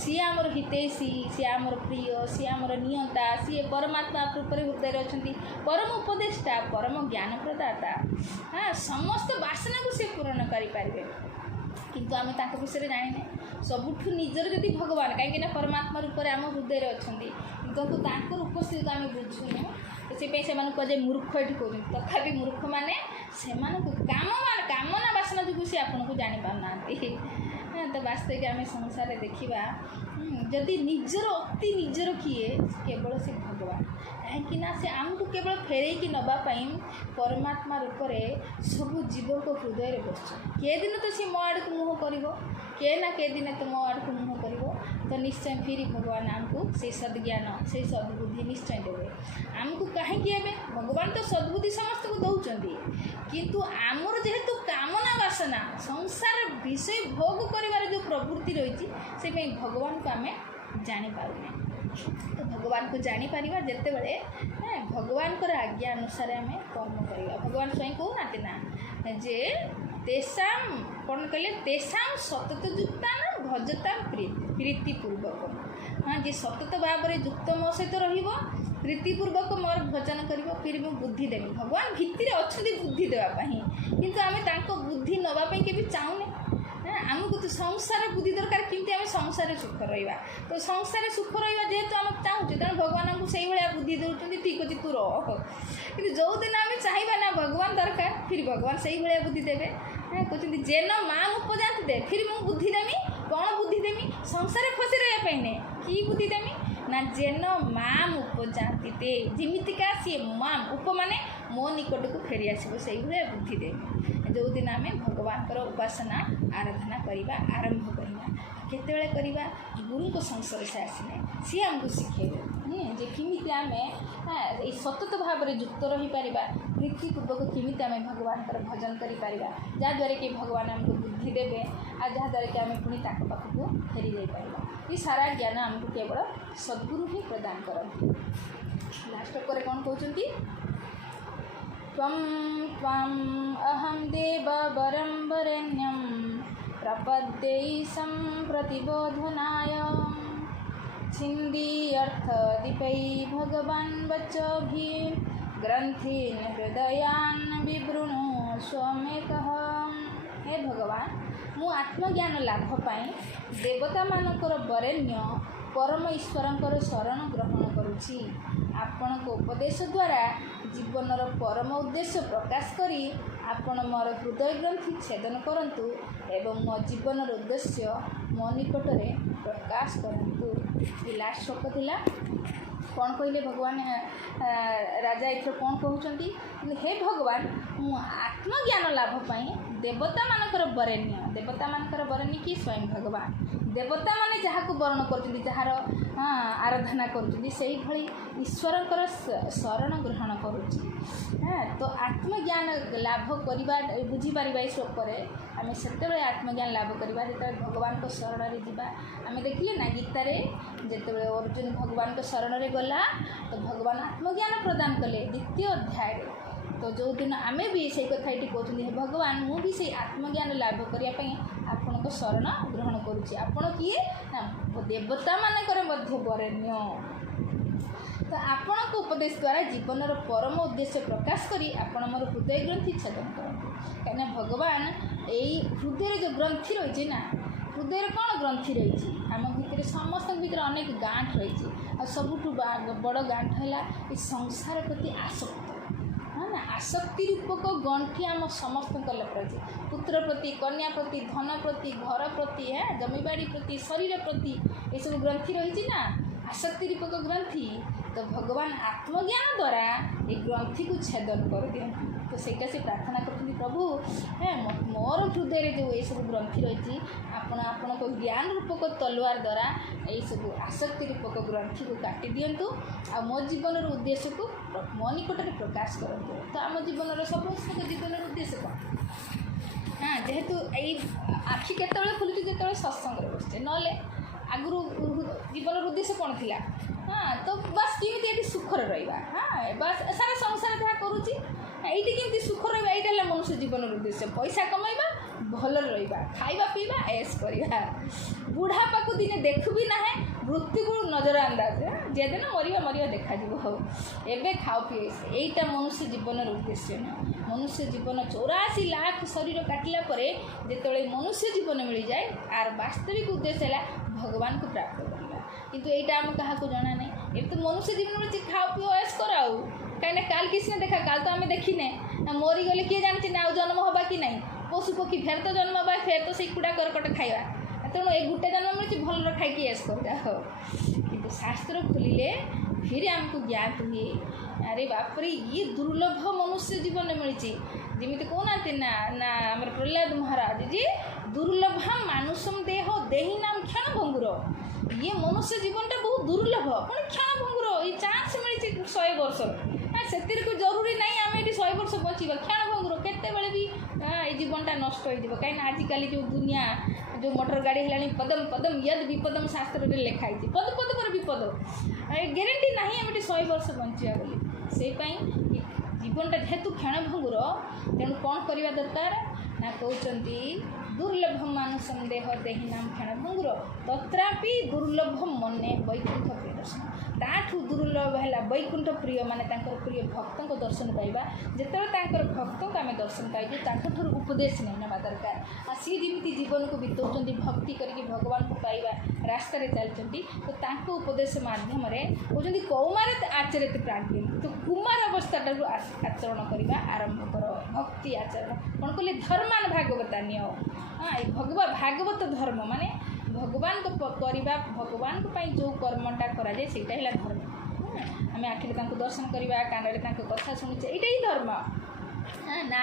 ସିଏ ଆମର ହିତୈଷୀ, ସିଏ ଆମର ପ୍ରିୟ, ସିଏ ଆମର ନିୟନ୍ତା, ସିଏ ପରମାତ୍ମା ରୂପରେ ହୃଦୟରେ ଅଛନ୍ତି, ପରମ ଉପଦେଷ୍ଟା, ପରମ ଜ୍ଞାନ ପ୍ରଦାତା। ହଁ, ସମସ୍ତ ବାସନାକୁ ସେ ପୂରଣ କରିପାରିବେ। କିନ୍ତୁ ଆମେ ତାଙ୍କ ବିଷୟରେ ଜାଣିନେ। ସବୁଠୁ ନିଜର ଯଦି ଭଗବାନ, କାହିଁକିନା ପରମାତ୍ମା ରୂପରେ ଆମ ହୃଦୟରେ ଅଛନ୍ତି, କିନ୍ତୁ ତାଙ୍କର ଉପସ୍ଥିତିକୁ ଆମେ ବୁଝୁନୁ। ସେଥିପାଇଁ ସେମାନଙ୍କୁ କୁହାଯାଏ ମୂର୍ଖ ଏଠି କହୁଛନ୍ତି। ତଥାପି ମୂର୍ଖମାନେ ସେମାନଙ୍କୁ କାମନା ବାସନା ଯୋଗୁଁ ସେ ଆପଣଙ୍କୁ ଜାଣିପାରୁନାହାନ୍ତି। ତ ବାସ୍ତବିକ ଆମେ ସଂସାରରେ ଦେଖିବା, ଯଦି ନିଜର ଅତି ନିଜର କିଏ, କେବଳ ସେ ଭଗବାନ। କାହିଁକିନା ସେ ଆମକୁ କେବଳ ଫେରେଇକି ନେବା ପାଇଁ ପରମାତ୍ମା ରୂପରେ ସବୁ ଜୀବଙ୍କ ହୃଦୟରେ ବସୁଛନ୍ତି। କେ ଦିନ ତ ସେ ମୋ ଆଡ଼କୁ ମୁହଁ କରିବ, କେ ନା କେ ଦିନ ତ ମୋ ଆଡ଼କୁ ମୁହଁ କରିବ। ତ ନିଶ୍ଚୟ ଫିରି ଭଗବାନ ଆମକୁ ସେଇ ସଦ୍ଜ୍ଞାନ, ସେଇ ସଦ୍ବୁଦ୍ଧି ନିଶ୍ଚୟ ଦେବେ। ଆମକୁ କାହିଁକି ଏବେ ଭଗବାନ ତ ସଦ୍ବୁଦ୍ଧି ସମସ୍ତଙ୍କୁ ଦେଉଛନ୍ତି, କିନ୍ତୁ ଆମର ଯେହେତୁ କାମନା ବାସନା, ସଂସାର ବିଷୟ ଭୋଗ କରିବାର ଯେଉଁ ପ୍ରବୃତ୍ତି ରହିଛି, ସେପାଇଁ ଭଗବାନଙ୍କୁ ଆମେ ଜାଣିପାରୁନେ। ତ ଭଗବାନଙ୍କୁ ଜାଣିପାରିବା ଯେତେବେଳେ ଭଗବାନଙ୍କର ଆଜ୍ଞା ଅନୁସାରେ ଆମେ କର୍ମ କରିବା। ଭଗବାନ ସ୍ୱୟଂ କହୁନାହାନ୍ତି ନା ଯେ ତେଷାମ୍ କ'ଣ କହିଲେ, ତେଷାମ୍ ସତତ ଯୁକ୍ତାନ ଭଜତାମ୍ ପ୍ରୀତିପୂର୍ବକ। ହଁ, ଯିଏ ସତତ ଭାବରେ ଯୁକ୍ତ ମୋ ସହିତ ରହିବ, ପ୍ରୀତିପୂର୍ବକ ମୋର ଭଜନ କରିବ, ଫିର୍ ମୁଁ ବୁଦ୍ଧି ଦେବି। ଭଗବାନ ଭିତରେ ଅଛନ୍ତି ବୁଦ୍ଧି ଦେବା ପାଇଁ, କିନ୍ତୁ ଆମେ ତାଙ୍କ ବୁଦ୍ଧି ନେବା ପାଇଁ କେବେ ଚାହୁଁନେ। ଆମକୁ ତ ସଂସାର ବୁଦ୍ଧି ଦରକାର, କେମିତି ଆମେ ସଂସାରରେ ସୁଖ ରହିବା। ତ ସଂସାରରେ ସୁଖ ରହିବା ଯେହେତୁ ଆମେ ଚାହୁଁଛୁ, ତେଣୁ ଭଗବାନ ଆମକୁ ସେଇଭଳିଆ ବୁଦ୍ଧି ଦେଉଛନ୍ତି, ଠିକ୍ ଅଛି ତୁ ରହ। କିନ୍ତୁ ଯେଉଁଦିନ ଆମେ ଚାହିଁବା ନା ଭଗବାନ ଦରକାର, ଫିର୍ ଭଗବାନ ସେଇଭଳିଆ ବୁଦ୍ଧି ଦେବେ। କହୁଛନ୍ତି ଯେନ ମା ଉପଜାତି ଦେ, ଫିର୍ ମୁଁ ବୁଦ୍ଧି ଦେମି। କ'ଣ ବୁଦ୍ଧି ଦେମି? ସଂସାରରେ ଖୁସି ରହିବା ପାଇଁ ନେ। କି ବୁଦ୍ଧି ଦେମି ନା ଯେନ ମାମ୍ ଉପଜାତି ଦେ, ଯେମିତିକା ସିଏ ମାମ୍ ମାନେ ମୋ ନିକଟକୁ ଫେରି ଆସିବ, ସେଇଭଳିଆ ବୁଦ୍ଧି ଦେମି। ଯେଉଁଦିନ ଆମେ ଭଗବାନଙ୍କର ଉପାସନା ଆରାଧନା କରିବା ଆରମ୍ଭ କରିବା। କେତେବେଳେ କରିବା? ଗୁରୁଙ୍କ ସଂସ୍ପର୍ଶରେ ଆସିଲେ ସିଏ ଆମକୁ ଶିଖେଇବେ ଯେ କେମିତି ଆମେ ଏଇ ସତତ ଭାବରେ ଯୁକ୍ତ ରହିପାରିବା, ପ୍ରୀତିପୂର୍ବକ କେମିତି ଆମେ ଭଗବାନଙ୍କର ଭଜନ କରିପାରିବା, ଯାହାଦ୍ୱାରା କି ଭଗବାନ ଆମକୁ ବୁଦ୍ଧି ଦେବେ, ଆଉ ଯାହାଦ୍ୱାରା କି ଆମେ ପୁଣି ତାଙ୍କ ପାଖକୁ ଫେରି ଯାଇପାରିବା। ଏ ସାରା ଜ୍ଞାନ ଆମକୁ କେବଳ ସଦ୍ଗୁରୁ ହିଁ ପ୍ରଦାନ କରନ୍ତି। ଲାଷ୍ଟ ପରେ କ'ଣ କହୁଛନ୍ତି? ତ୍ୱଂ ତ୍ୱାଂ ଅହଂ ଦେବ ବରଂ ବରେଣ୍ୟଂ ପ୍ରପଦ୍ୟେ ସମ୍ପ୍ରତିବୋଧନାୟ ଛିନ୍ଦୀ ଅର୍ଥ ଦୀପୈ ଭଗବାନ୍ ବଚୋଭି ଗ୍ରନ୍ଥୀନ୍ ହୃଦୟାନ୍ ବିବୃଣୁ ସ୍ୱମେକଃ। ହେ ଭଗବାନ, ମୁଁ ଆତ୍ମଜ୍ଞାନ ଲାଭ ପାଇଁ ଦେବତାମାନଙ୍କର ବରେଣ୍ୟ ପରମ ଈଶ୍ୱରଙ୍କର ଶରଣ ଗ୍ରହଣ କରୁଛି। ଆପଣଙ୍କ ଉପଦେଶ ଦ୍ୱାରା ଜୀବନର ପରମ ଉଦ୍ଦେଶ୍ୟ ପ୍ରକାଶ କରି ଆପଣ ମୋର ହୃଦୟ ଗ୍ରନ୍ଥି ଛେଦନ କରନ୍ତୁ ଏବଂ ମୋ ଜୀବନର ଉଦ୍ଦେଶ୍ୟ ମୋ ନିକଟରେ ପ୍ରକାଶ କରନ୍ତୁ। ଏ ଲାଷ୍ଟ ଶ୍ଲୋକ ଥିଲା। କ'ଣ କହିଲେ ଭଗବାନ? ରାଜା ଏଥିରେ କ'ଣ କହୁଛନ୍ତି? ହେ ଭଗବାନ, ମୁଁ ଆତ୍ମଜ୍ଞାନ ଲାଭ ପାଇଁ ଦେବତାମାନଙ୍କର ବରେଣ୍ୟ, ଦେବତାମାନଙ୍କର ବରେଣ୍ୟ କି? ସ୍ୱୟଂ ଭଗବାନ। ଦେବତାମାନେ ଯାହାକୁ ବରଣ କରୁଛନ୍ତି, ଯାହାର ଆରାଧନା କରୁଛନ୍ତି, ସେଇଭଳି ଈଶ୍ୱରଙ୍କର ଶରଣ ଗ୍ରହଣ କରୁଛି। ତ ଆତ୍ମଜ୍ଞାନ ଲାଭ କରିବା, ବୁଝିପାରିବା ଏ ଶ୍ଲୋକରେ ଆମେ ସେତେବେଳେ ଆତ୍ମଜ୍ଞାନ ଲାଭ କରିବା ଯେତେବେଳେ ଭଗବାନଙ୍କ ଶରଣରେ ଯିବା। ଆମେ ଦେଖିଲେ ନା ଗୀତାରେ ଯେତେବେଳେ ଅର୍ଜୁନ ଭଗବାନଙ୍କ ଶରଣରେ ଗଲା, ତ ଭଗବାନ ଆତ୍ମଜ୍ଞାନ ପ୍ରଦାନ କଲେ ଦ୍ୱିତୀୟ ଅଧ୍ୟାୟରେ। ତ ଯେଉଁଦିନ ଆମେ ବି ସେଇ କଥା ଏଠି କହୁଛନ୍ତି, ହେ ଭଗବାନ, ମୁଁ ବି ସେଇ ଆତ୍ମଜ୍ଞାନ ଲାଭ କରିବା ପାଇଁ ଆପଣଙ୍କ ଶରଣ ଗ୍ରହଣ କରୁଛି। ଆପଣ କିଏ? ନା ଦେବତାମାନଙ୍କର ମଧ୍ୟ ବରେଣ୍ୟ। ତ ଆପଣଙ୍କ ଉପଦେଶ ଦ୍ୱାରା ଜୀବନର ପରମ ଉଦ୍ଦେଶ୍ୟ ପ୍ରକାଶ କରି ଆପଣ ମୋର ହୃଦୟ ଗ୍ରନ୍ଥି ଛେଦନ କରନ୍ତୁ। କାହିଁକିନା ଭଗବାନ ଏଇ ହୃଦୟରେ ଯେଉଁ ଗ୍ରନ୍ଥି ରହିଛି ନା, ହୃଦୟରେ କ'ଣ ଗ୍ରନ୍ଥି ରହିଛି? ଆମ ଭିତରେ ସମସ୍ତଙ୍କ ଭିତରେ ଅନେକ ଗାଣ୍ଠ ରହିଛି, ଆଉ ସବୁଠୁ ବଡ଼ ଗାଣ୍ଠ ହେଲା ଏ ସଂସାର ପ୍ରତି ଆସକ୍ତି। ନା ଆସକ୍ତି ରୂପକ ଗଣ୍ଠି ଆମ ସମସ୍ତଙ୍କ ରହିଛି। ପୁତ୍ର ପ୍ରତି, କନ୍ୟା ପ୍ରତି, ଧନ ପ୍ରତି, ଘର ପ୍ରତି, ଜମିବାଡ଼ି ପ୍ରତି, ଶରୀର ପ୍ରତି, ଏସବୁ ଗ୍ରନ୍ଥି ରହିଛି ନା, ଆସକ୍ତି ରୂପକ ଗ୍ରନ୍ଥି। ତ ଭଗବାନ ଆତ୍ମଜ୍ଞାନ ଦ୍ୱାରା ଏ ଗ୍ରନ୍ଥିକୁ ଛେଦନ କରିଦିଅନ୍ତି। ତ ସେଇଟା ସେ ପ୍ରାର୍ଥନା କରୁଛନ୍ତି, ପ୍ରଭୁ ମୋର ହୃଦୟରେ ଯେଉଁ ଏସବୁ ଗ୍ରନ୍ଥି ରହିଛି, ଆପଣ ଆପଣଙ୍କ ଜ୍ଞାନ ରୂପକ ତଲୱାର ଦ୍ୱାରା ଏଇସବୁ ଆସକ୍ତି ରୂପକ ଗ୍ରନ୍ଥିକୁ କାଟି ଦିଅନ୍ତୁ, ଆଉ ମୋ ଜୀବନର ଉଦ୍ଦେଶ୍ୟକୁ ମୋ ନିକଟରେ ପ୍ରକାଶ କରନ୍ତୁ। ତ ଆମ ଜୀବନର ସମସ୍ତଙ୍କ ଜୀବନର ଉଦ୍ଦେଶ୍ୟ କ'ଣ? ଯେହେତୁ ଏଇ ଆଖି କେତେବେଳେ ଖୋଲୁଛି? ଯେତେବେଳେ ସତ୍ସଙ୍ଗରେ ବସୁଛେ, ନହେଲେ নহলে ଆଗରୁ ଜୀବନର ଉଦ୍ଦେଶ୍ୟ କ'ଣ ଥିଲା? ତ ବାସ୍ କେମିତି ଏଠି ସୁଖରେ ରହିବା, ବାସ୍ ସାରା ସଂସାର ଯାହା କରୁଛି ଏଇଠି କେମିତି ସୁଖ ରହିବା, ଏଇଟା ହେଲା ମନୁଷ୍ୟ ଜୀବନର ଉଦ୍ଦେଶ୍ୟ। ପଇସା କମାଇବା, ଭଲରେ ରହିବା, ଖାଇବା ପିଇବା, ଏସ୍ କରିବା, ବୁଢ଼ାପାକୁ ଦିନେ ଦେଖିବି ନାହିଁ, ମୃତ୍ୟୁକୁ ନଜର ଅନ୍ଦାଜ, ଯେଦିନ ମରିବା ମରିବା ଦେଖାଯିବ। ହଉ ଏବେ ଖାଅ ପିଏ, ଏଇଟା ମନୁଷ୍ୟ ଜୀବନର ଉଦ୍ଦେଶ୍ୟ ନୁହଁ। ମନୁଷ୍ୟ ଜୀବନ 84 ଲାଖ ଶରୀର କାଟିଲା ପରେ ଯେତେବେଳେ ମନୁଷ୍ୟ ଜୀବନ ମିଳିଯାଏ, ଆର ବାସ୍ତବିକ ଉଦ୍ଦେଶ୍ୟ ହେଲା ଭଗବାନଙ୍କୁ ପ୍ରାପ୍ତ କରିବା। କିନ୍ତୁ ଏଇଟା ଆମ କାହାକୁ ଜଣା ନାହିଁ। ଏବେ ତ ମନୁଷ୍ୟ ଜୀବନ ମିଳୁଛି, ଖାଅ ପିଅ ଏସ୍ କର, ଆଉ କାହିଁକିନା କାଲ କିଛି ନା ଦେଖା, କାଲ ତ ଆମେ ଦେଖିନେ, ମରିଗଲେ କିଏ ଜାଣିଛି ନା ଆଉ ଜନ୍ମ ହେବା କି ନାହିଁ। ପଶୁ ପକ୍ଷୀ ଫେର ତ ଜନ୍ମ ହେବା, ଫେର ତ ସେଇ କୁଡ଼ା କରକଟ ଖାଇବା। ତେଣୁ ଏ ଗୋଟେ ଜନ୍ମ ମିଳୁଛି, ଭଲରେ ଖାଇକି ଏସ୍ କରିବା। ହଉ କିନ୍ତୁ ଶାସ୍ତ୍ର ଖୋଲିଲେ ଫିର ଆମକୁ ଜ୍ଞାତ ହୁଏ, ଆରେ ବାପରେ ଇଏ ଦୁର୍ଲଭ ମନୁଷ୍ୟ ଜୀବନ ମିଳିଛି। ଯେମିତି କହୁନାହାନ୍ତି ନା ନା ଆମର ପ୍ରହ୍ଲାଦ ମହାରାଜ ଯେ ଦୁର୍ଲଭ ମାନୁଷମ ଦେହ ଦେହି ନାମ କ୍ଷଣ ଭଙ୍ଗୁର। ଇଏ ମନୁଷ୍ୟ ଜୀବନଟା ବହୁତ ଦୁର୍ଲଭ, ପୁଣି କ୍ଷଣ ଭଙ୍ଗୁର। ଏଇ ଚାନ୍ସ ମିଳିଛି 100 ବର୍ଷର, ସେଥିରେ ଜରୁରୀ ନାହିଁ ଆମେ ଏଠି 100 ବର୍ଷ ବଞ୍ଚିବା। କ୍ଷଣ ଭଙ୍ଗୁର କେତେବେଳେ ବି ଏଇ ଜୀବନଟା ନଷ୍ଟ ହେଇଯିବ। କାହିଁକିନା ଆଜିକାଲି ଯେଉଁ ଦୁନିଆ, ଯେଉଁ ମୋଟର ଗାଡ଼ି ହେଲାଣି, ପଦମ ପଦମ ୟଦ୍ ବିପଦମ ଶାସ୍ତ୍ରରେ ଲେଖା ହେଇଛି, ପଦ ପଦ ପରେ ବିପଦ। ଗ୍ୟାରେଣ୍ଟି ନାହିଁ ଆମେ ଏଠି 100 ବର୍ଷ ବଞ୍ଚିବା ବୋଲି। ସେଇପାଇଁ ଜୀବନଟା ଯେହେତୁ କ୍ଷଣଭଙ୍ଗୁର, ତେଣୁ କ'ଣ କରିବା ଦରକାର ନା କହୁଛନ୍ତି ଦୁର୍ଲଭ ମାନୁଷମ ଦେହ ଦେହି ନାମ କ୍ଷଣଭଙ୍ଗୁର ତତ୍ରାପି ଦୁର୍ଲଭ ମନେ ବୈକୁଣ୍ଠ ପ୍ରିୟ ଦର୍ଶନ। ତାଠୁ ଦୁର୍ଲଭ ହେଲା ବୈକୁଣ୍ଠ ପ୍ରିୟ, ମାନେ ତାଙ୍କର ପ୍ରିୟ ଭକ୍ତଙ୍କ ଦର୍ଶନ ପାଇବା। ଯେତେବେଳେ ତାଙ୍କର ଭକ୍ତଙ୍କୁ ଆମେ ଦର୍ଶନ ପାଇଛୁ, ତାଙ୍କଠାରୁ ଉପଦେଶ ନେବା ଦରକାର। ଆଉ ସିଏ ଯେମିତି ଜୀବନକୁ ବିତାଉଛନ୍ତି ଭକ୍ତି କରିକି ଭଗବାନଙ୍କୁ ପାଇବା ରାସ୍ତାରେ ଚାଲିଛନ୍ତି, ତ ତାଙ୍କ ଉପଦେଶ ମାଧ୍ୟମରେ କହୁଛନ୍ତି କୌମାରେ ଆଚରିତ ପ୍ରାଜ୍ଞ, ତ କୁମାର ଅବସ୍ଥାଟାରୁ ଆଚରଣ କରିବା ଆରମ୍ଭ କର। ଭକ୍ତି ଆଚରଣ କ'ଣ କହିଲେ? ଧର୍ମାନ ଭାଗବତା ନିଅ। ଏଇ ଭାଗବତ ଧର୍ମ ମାନେ ଭଗବାନଙ୍କ କରିବା, ଭଗବାନଙ୍କ ପାଇଁ ଯେଉଁ କର୍ମଟା କରାଯାଏ ସେଇଟା ହେଲା ଧର୍ମ। ଆମେ ଆଖିରେ ତାଙ୍କୁ ଦର୍ଶନ କରିବା, କାନରେ ତାଙ୍କ କଥା ଶୁଣୁଛେ, ଏଇଟା ହିଁ ଧର୍ମ। ନା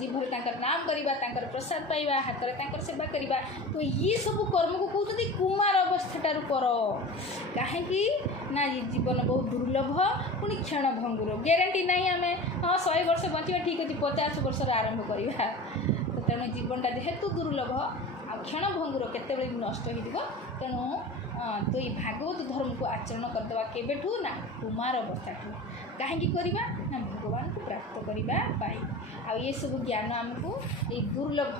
ଜିଭରେ ତାଙ୍କର ନାମ କରିବା, ତାଙ୍କର ପ୍ରସାଦ ପାଇବା, ହାତରେ ତାଙ୍କର ସେବା କରିବା। ତ ଇଏ ସବୁ କର୍ମକୁ କହୁଛନ୍ତି କୁମାର ଅବସ୍ଥାଟାରୁ କର। କାହିଁକି ନା ଜୀବନ ବହୁତ ଦୁର୍ଲଭ, ପୁଣି କ୍ଷଣଭଙ୍ଗୁର। ଗ୍ୟାରେଣ୍ଟି ନାହିଁ ଆମେ 100 ବର୍ଷ ବଞ୍ଚିବା, ଠିକ୍ ଅଛି 50 ବର୍ଷର ଆରମ୍ଭ କରିବା। ତ ତେଣୁ ଜୀବନଟା ଯେହେତୁ ଦୁର୍ଲଭ ଆଉ କ୍ଷଣଭଙ୍ଗୁର, କେତେବେଳେ ବି ନଷ୍ଟ ହେଇଯିବ। ତେଣୁ ତ ଏଇ ଭାଗବତ ଧର୍ମକୁ ଆଚରଣ କରିଦେବା କେବେଠୁ ନା କୁମାର ଅବସ୍ଥାଠୁ। କାହିଁକି କରିବା ନା ଭଗବାନଙ୍କୁ ପ୍ରାପ୍ତ କରିବା ପାଇଁ। ଆଉ ଏସବୁ ଜ୍ଞାନ ଆମକୁ ଏଇ ଦୁର୍ଲଭ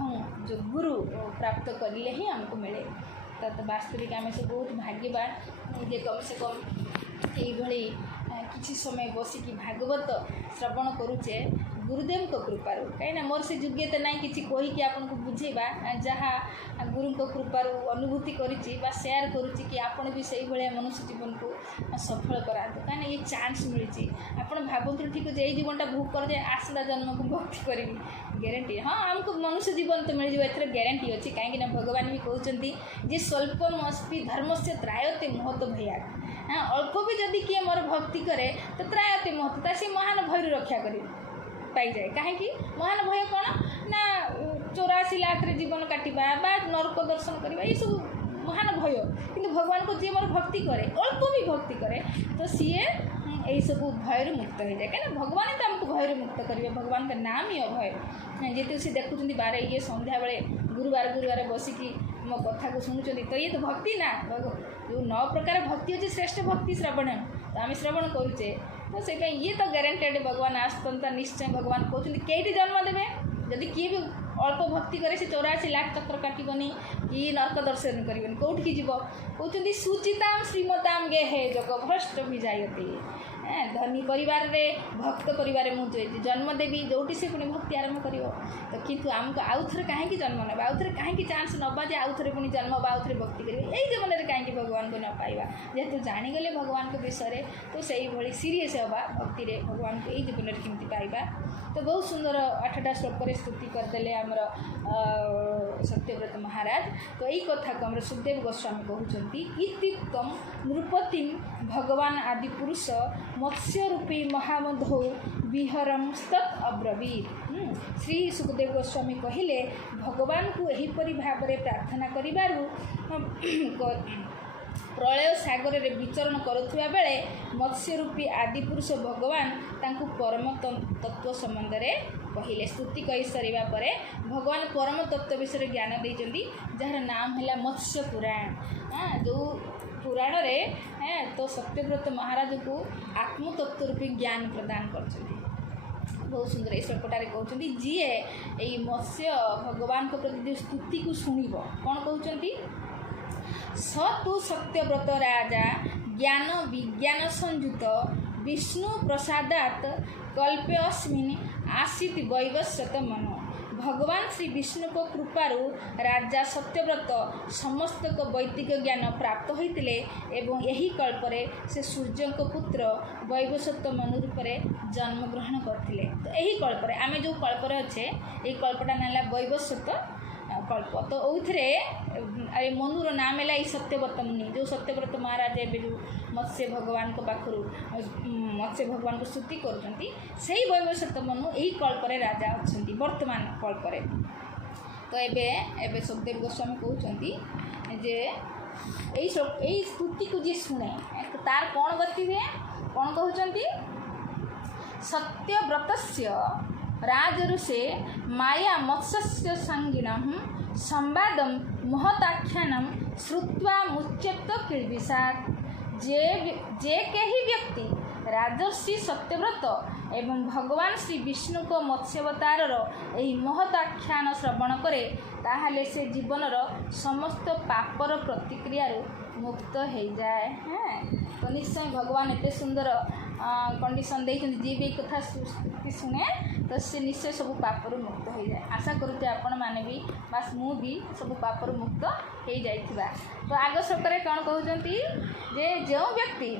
ଯେଉଁ ଗୁରୁ ପ୍ରାପ୍ତ କରିଲେ ହିଁ ଆମକୁ ମିଳେ। ତ ବାସ୍ତବିକ ଆମେ ସବୁ ବହୁତ ଭାଗ୍ୟବାନ ଯେ କମ୍ ସେ କମ୍ ଏଇଭଳି କିଛି ସମୟ ବସିକି ଭାଗବତ ଶ୍ରବଣ କରୁଛେ ଗୁରୁଦେବଙ୍କ କୃପାରୁ। କାହିଁକିନା ମୋର ସେ ଯୋଗ୍ୟତା ନାହିଁ କିଛି କହିକି ଆପଣଙ୍କୁ ବୁଝେଇବା, ଯାହା ଗୁରୁଙ୍କ କୃପାରୁ ଅନୁଭୂତି କରିଛି ବା ସେୟାର କରୁଛି କି ଆପଣ ବି ସେଇଭଳିଆ ମନୁଷ୍ୟ ଜୀବନକୁ ସଫଳ କରାନ୍ତୁ। କାହିଁକିନା ଏ ଚାନ୍ସ ମିଳିଛି। ଆପଣ ଭାବନ୍ତୁ ଠିକ୍ ଅଛି ଏଇ ଜୀବନଟା ଭୋଗ କରାଯାଏ, ଆସନ୍ତା ଜନ୍ମକୁ ଭକ୍ତି କରିବି, ଗ୍ୟାରେଣ୍ଟି ଆମକୁ ମନୁଷ୍ୟ ଜୀବନ ତ ମିଳିଯିବ, ଏଥିରେ ଗ୍ୟାରେଣ୍ଟି ଅଛି। କାହିଁକିନା ଭଗବାନ ବି କହୁଛନ୍ତି ଯେ ସ୍ୱଳ୍ପମସ୍ପି ଧର୍ମସ୍ୟ ତ୍ରାୟତେ ମହତ ଭୟାତ୍। ଅଳ୍ପ ବି ଯଦି କିଏ ମୋର ଭକ୍ତି କରେ ତ ତ୍ରାୟତେ ମହତ, ତା ସେ ମହାନ ଭୟରୁ ରକ୍ଷା କରିବ ପାଇଯାଏ। କାହିଁକି ମହାନ ଭୟ କ'ଣ ନା 84 ଲାଖରେ ଜୀବନ କାଟିବା ବା ନରକ ଦର୍ଶନ କରିବା, ଏଇସବୁ ମହାନ ଭୟ। କିନ୍ତୁ ଭଗବାନଙ୍କୁ ଯିଏ ମୋର ଭକ୍ତି କରେ, ଅଳ୍ପ ବି ଭକ୍ତି କରେ, ତ ସିଏ ଏଇସବୁ ଭୟରୁ ମୁକ୍ତ ହୋଇଯାଏ। କାହିଁକିନା ଭଗବାନ ତ ଆମକୁ ଭୟରୁ ମୁକ୍ତ କରିବେ, ଭଗବାନଙ୍କ ନାମ ହିଁ ଅଭୟ। ଯେହେତୁ ସେ ଦେଖୁଛନ୍ତି ବାରେ ଇଏ ସନ୍ଧ୍ୟାବେଳେ ଗୁରୁବାର ବସିକି ମୋ କଥାକୁ ଶୁଣୁଛନ୍ତି, ତ ଇଏ ତ ଭକ୍ତି ନା। ଯେଉଁ 9 ପ୍ରକାର ଭକ୍ତି ଅଛି, ଶ୍ରେଷ୍ଠ ଭକ୍ତି ଶ୍ରବଣ, ତ ଆମେ ଶ୍ରବଣ କରୁଛେ। ତ ସେଇପାଇଁ ଇଏ ତ ଗ୍ୟାରେଣ୍ଟେଡ଼ ଭଗବାନ ଆସନ୍ତା ନିଶ୍ଚୟ। ଭଗବାନ କହୁଛନ୍ତି କେଇଠି ଜନ୍ମ ଦେବେ, ଯଦି କିଏ ବି ଅଳ୍ପ ଭକ୍ତି କରେ ସେ 84 ଲାଖ ଚକ୍ର କାଟିବନି କି ନରକ ଦର୍ଶନ କରିବନି, କେଉଁଠିକି ଯିବ? କହୁଛନ୍ତି ସୁଚିତାମ ଶ୍ରୀମତାମ ଗେହେ ଯୋଗ ଭ୍ରଷ୍ଟ ବିଜାୟତେ। ଧନୀ ପରିବାରରେ ଭକ୍ତ ପରିବାରରେ ମୁଁ ଜନ୍ମ ଦେବି, ଯେଉଁଠି ସେ ପୁଣି ଭକ୍ତି ଆରମ୍ଭ କରିବ। ତ କିନ୍ତୁ ଆମକୁ ଆଉ ଥରେ କାହିଁକି ଜନ୍ମ ନେବା, ଆଉ ଥରେ କାହିଁକି ଚାନ୍ସ ନେବା ଯେ ଆଉ ଥରେ ପୁଣି ଜନ୍ମ ହେବା, ଆଉ ଥରେ ଭକ୍ତି କରିବା? ଏଇ ଜୀବନରେ କାହିଁକି ଭଗବାନଙ୍କୁ ନ ପାଇବା? ଯେହେତୁ ଜାଣିଗଲେ ଭଗବାନଙ୍କ ବିଷୟରେ, ତ ସେଇଭଳି ସିରିୟସ୍ ହେବା ଭକ୍ତିରେ, ଭଗବାନଙ୍କୁ ଏଇ ଜୀବନରେ କେମିତି ପାଇବା। ତ ବହୁତ ସୁନ୍ଦର 8ଟା ଶ୍ଲୋକରେ ସ୍ତୁତି କରିଦେଲେ ଆମର ସତ୍ୟବ୍ରତ ମହାରାଜ। ତ ଏଇ କଥାକୁ ଆମର ସୁଖଦେବ ଗୋସ୍ୱାମୀ କହୁଛନ୍ତି ଇତ୍ୟୁକ୍ତଂ ନୃପତିଂ ଭଗବାନ ଆଦି ପୁରୁଷ ମତ୍ସ୍ୟ ରୂପୀ ମହାମଧୌ ବିହରଂ ତତ୍ ଅବ୍ରବୀତ୍। ଶ୍ରୀ ସୁଖଦେବ ଗୋସ୍ୱାମୀ କହିଲେ ଭଗବାନଙ୍କୁ ଏହିପରି ଭାବରେ ପ୍ରାର୍ଥନା କରିବାରୁ ପ୍ରଳୟ ସାଗରରେ ବିଚରଣ କରୁଥିବା ବେଳେ ମତ୍ସ୍ୟ ରୂପୀ ଆଦିପୁରୁଷ ଭଗବାନ ତାଙ୍କୁ ପରମ ତତ୍ତ୍ୱ ସମ୍ବନ୍ଧରେ କହିଲେ। ସ୍ତୁତି କହି ସାରିବା ପରେ ଭଗବାନ ପରମ ତତ୍ତ୍ୱ ବିଷୟରେ ଜ୍ଞାନ ଦେଇଛନ୍ତି, ଯାହାର ନାମ ହେଲା ମତ୍ସ୍ୟ ପୁରାଣ। ଯେଉଁ ପୁରାଣରେ ତ ସତ୍ୟବ୍ରତ ମହାରାଜକୁ ଆତ୍ମତତ୍ତ୍ୱ ରୂପୀ ଜ୍ଞାନ ପ୍ରଦାନ କରିଛନ୍ତି। ବହୁତ ସୁନ୍ଦର ଏଇ ଶ୍ଲୋକଟାରେ କହୁଛନ୍ତି, ଯିଏ ଏଇ ମତ୍ସ୍ୟ ଭଗବାନଙ୍କ ପ୍ରତି ଯେଉଁ ସ୍ତୁତିକୁ ଶୁଣିବ, କ'ଣ କହୁଛନ୍ତି? ସ ତୁ ସତ୍ୟବ୍ରତ ରାଜା ଜ୍ଞାନ ବିଜ୍ଞାନ ସଂଯୁତ ବିଷ୍ଣୁ ପ୍ରସାଦାତ୍ କଳ୍ପେ ଅସ୍ମିନ୍ ଆସିତ୍ ବୈବସ୍ୱତ ମନ। ଭଗବାନ ଶ୍ରୀ ବିଷ୍ଣୁଙ୍କ କୃପାରୁ ରାଜା ସତ୍ୟବ୍ରତ ସମସ୍ତଙ୍କ ବୈଦିକ ଜ୍ଞାନ ପ୍ରାପ୍ତ ହୋଇଥିଲେ ଏବଂ ଏହି କଳ୍ପରେ ସେ ସୂର୍ଯ୍ୟଙ୍କ ପୁତ୍ର ବୈବସ୍ୱତ ମନୁ ରୂପରେ ଜନ୍ମଗ୍ରହଣ କରିଥିଲେ। ତ ଏହି କଳ୍ପରେ ଆମେ ଯେଉଁ କଳ୍ପରେ ଅଛେ, ଏହି କଳ୍ପଟା ନାଁ ହେଲା ବୈବସ୍ୱତ କଳ୍ପ। ତ ଏଇଥିରେ ମନୁର ନାମ ହେଲା ଏଇ ସତ୍ୟବ୍ରତ ମୁନି। ଯେଉଁ ସତ୍ୟବ୍ରତ ମହାରାଜ ଏବେ ଯେଉଁ ମତ୍ସ୍ୟ ଭଗବାନଙ୍କ ପାଖରୁ ମତ୍ସ୍ୟ ଭଗବାନଙ୍କୁ ସ୍ତୁତି କରୁଛନ୍ତି, ସେଇ ବୈବସ୍ୱତ ମନୁ ଏହି କଳ୍ପରେ ରାଜା ଅଛନ୍ତି, ବର୍ତ୍ତମାନ କଳ୍ପରେ। ତ ଏବେ ସୁଖଦେବ ଗୋସ୍ୱାମୀ କହୁଛନ୍ତି ଯେ ଏଇ ସ୍ତୁତିକୁ ଯିଏ ଶୁଣେ ତାର କ'ଣ ଗତି ହୁଏ, କ'ଣ କହୁଛନ୍ତି? ସତ୍ୟବ୍ରତସ୍ୟ ରାଜಋଷେ ମାୟା ମତ୍ସ୍ୟ ସାଙ୍ଗିନଃ ସମ୍ବାଦଂ ମହତାଖ୍ୟାନଂ ଶ୍ରୁତ୍ୱା ମୁଚ୍ୟତ କିଳ୍ବିଷାତ୍। ଯେ କେହି ବ୍ୟକ୍ତି ରାଜର୍ଷି ସତ୍ୟବ୍ରତ ଏବଂ ଭଗବାନ ଶ୍ରୀ ବିଷ୍ଣୁଙ୍କ ମତ୍ସ୍ୟାବତାରର ଏହି ମହତ୍ ଆଖ୍ୟାନ ଶ୍ରବଣ କରେ, ତାହେଲେ ସେ ଜୀବନର ସମସ୍ତ ପାପର ପ୍ରତିକ୍ରିୟାରୁ ମୁକ୍ତ ହେଇଯାଏ। ତ ନିଶ୍ଚୟ ଭଗବାନ ଏତେ ସୁନ୍ଦର କଣ୍ଡିସନ୍ ଦେଇଛନ୍ତି, ଯିଏ ବି ଏଇ କଥା ଶୁଣେ ତ ସେ ନିଶ୍ଚୟ ସବୁ ପାପରୁ ମୁକ୍ତ ହୋଇଯାଏ। ଆଶା କରୁଛି ଆପଣମାନେ ବି, ବାସ୍ ମୁଁ ବି ସବୁ ପାପରୁ ମୁକ୍ତ ହେଇଯାଇଥିବା। ତ ଆଗ ଶ୍ଲୋକରେ କ'ଣ କହୁଛନ୍ତି ଯେ ଯେଉଁ ବ୍ୟକ୍ତି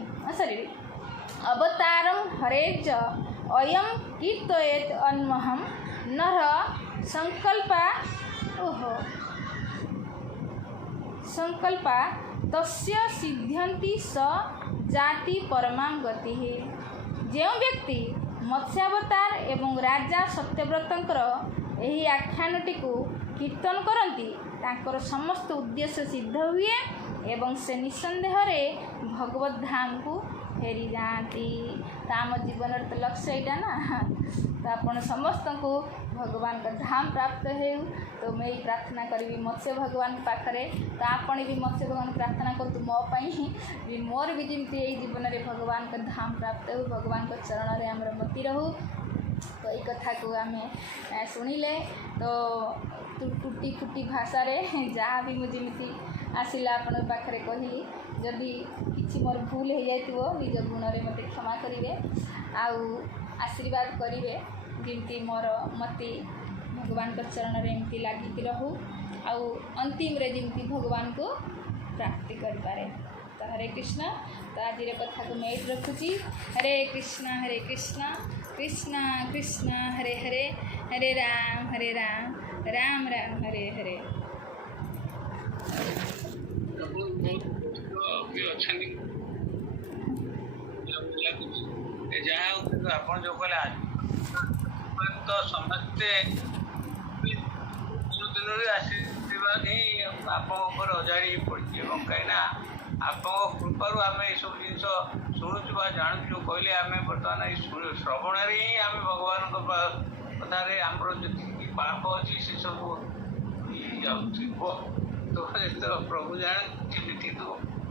ଅବତାରଂ ହରେଜ ଅୟଂ କୀର୍ତ୍ତୟେତ୍ ଅନ୍ମହଂ ନର ସଂକଳ୍ପା ତସ୍ୟ ସିଦ୍ଧ୍ୟନ୍ତି ସ ଜାତି ପରମାଂ ଗତି। ଯେଉଁ ବ୍ୟକ୍ତି ମତ୍ସ୍ୟାବତାର ଏବଂ ରାଜା ସତ୍ୟବ୍ରତଙ୍କର ଏହି ଆଖ୍ୟାନଟିକୁ କୀର୍ତ୍ତନ କରନ୍ତି, ତାଙ୍କର ସମସ୍ତ ଉଦ୍ଦେଶ୍ୟ ସିଦ୍ଧ ହୁଏ ଏବଂ ସେ ନିଃସନ୍ଦେହରେ ଭଗବତ ଧାମକୁ ଫେରିଯାଆନ୍ତି। ତ ଆମ ଜୀବନର ତ ଲକ୍ଷ୍ୟ ଏଇଟା ନା। ତ ଆପଣ ସମସ୍ତଙ୍କୁ ଭଗବାନଙ୍କ ଧାମ ପ୍ରାପ୍ତ ହେଉ। ତ ମୁଁ ଏଇ ପ୍ରାର୍ଥନା କରିବି ମତ୍ସ୍ୟ ଭଗବାନଙ୍କ ପାଖରେ। ତ ଆପଣ ବି ମତ୍ସ୍ୟ ଭଗବାନଙ୍କୁ ପ୍ରାର୍ଥନା କରନ୍ତୁ ମୋ ପାଇଁ ବି, ମୋର ବି ଯେମିତି ଏଇ ଜୀବନରେ ଭଗବାନଙ୍କ ଧାମ ପ୍ରାପ୍ତ ହେଉ, ଭଗବାନଙ୍କ ଚରଣରେ ଆମର ମତି ରହୁ। ତ ଏଇ କଥାକୁ ଆମେ ଶୁଣିଲେ ତ ଟୁଟି ଫୁଟି ଭାଷାରେ ଯାହା ବି ମୁଁ ଯେମିତି ଆସିଲା ଆପଣଙ୍କ ପାଖରେ କହିଲି, ଯଦି କିଛି ମୋର ଭୁଲ ହେଇଯାଇଥିବ ନିଜ ଗୁଣରେ ମୋତେ କ୍ଷମା କରିବେ ଆଉ ଆଶୀର୍ବାଦ କରିବେ, ଯେମିତି ମୋର ମତି ଭଗବାନଙ୍କ ଚରଣରେ ଏମିତି ଲାଗିକି ରହୁ ଆଉ ଅନ୍ତିମରେ ଯେମିତି ଭଗବାନଙ୍କୁ ପ୍ରାପ୍ତି କରିପାରେ। ତ ହରେ କୃଷ୍ଣ। ତ ଆଜିର କଥାକୁ ମୁଁ ଏଇଠି ରଖୁଛି। ହରେ କୃଷ୍ଣ କୃଷ୍ଣ କୃଷ୍ଣ ହରେ ହରେ, ହରେ ରାମ ରାମ ରାମ ହରେ ହରେ। ଅଛନ୍ତି ଯାହା ହଉ, କିନ୍ତୁ ଆପଣ ଯେଉଁ କହିଲେ ତ ସମସ୍ତେ ଦିନରୁ ଆସିଥିବା ହିଁ ଆପଣଙ୍କ ଉପରେ ଅଜାଡ଼ି ପଡ଼ିଛି ଏବଂ କାହିଁକିନା ଆପଣଙ୍କ କୃପାରୁ ଆମେ ଏସବୁ ଜିନିଷ ଶୁଣୁଛୁ ବା ଜାଣୁଛୁ। କହିଲେ ଆମେ ବର୍ତ୍ତମାନ ଏଇ ଶ୍ରବଣରେ ହିଁ ଆମେ ଭଗବାନଙ୍କ କଥାରେ ଆମର ଯେତିକି ପାପ ଅଛି ସେସବୁ ଯାଉଥିବ। ତ ଯେତେବେଳେ ପ୍ରଭୁ ଜାଣନ୍ତି, କିନ୍ତୁ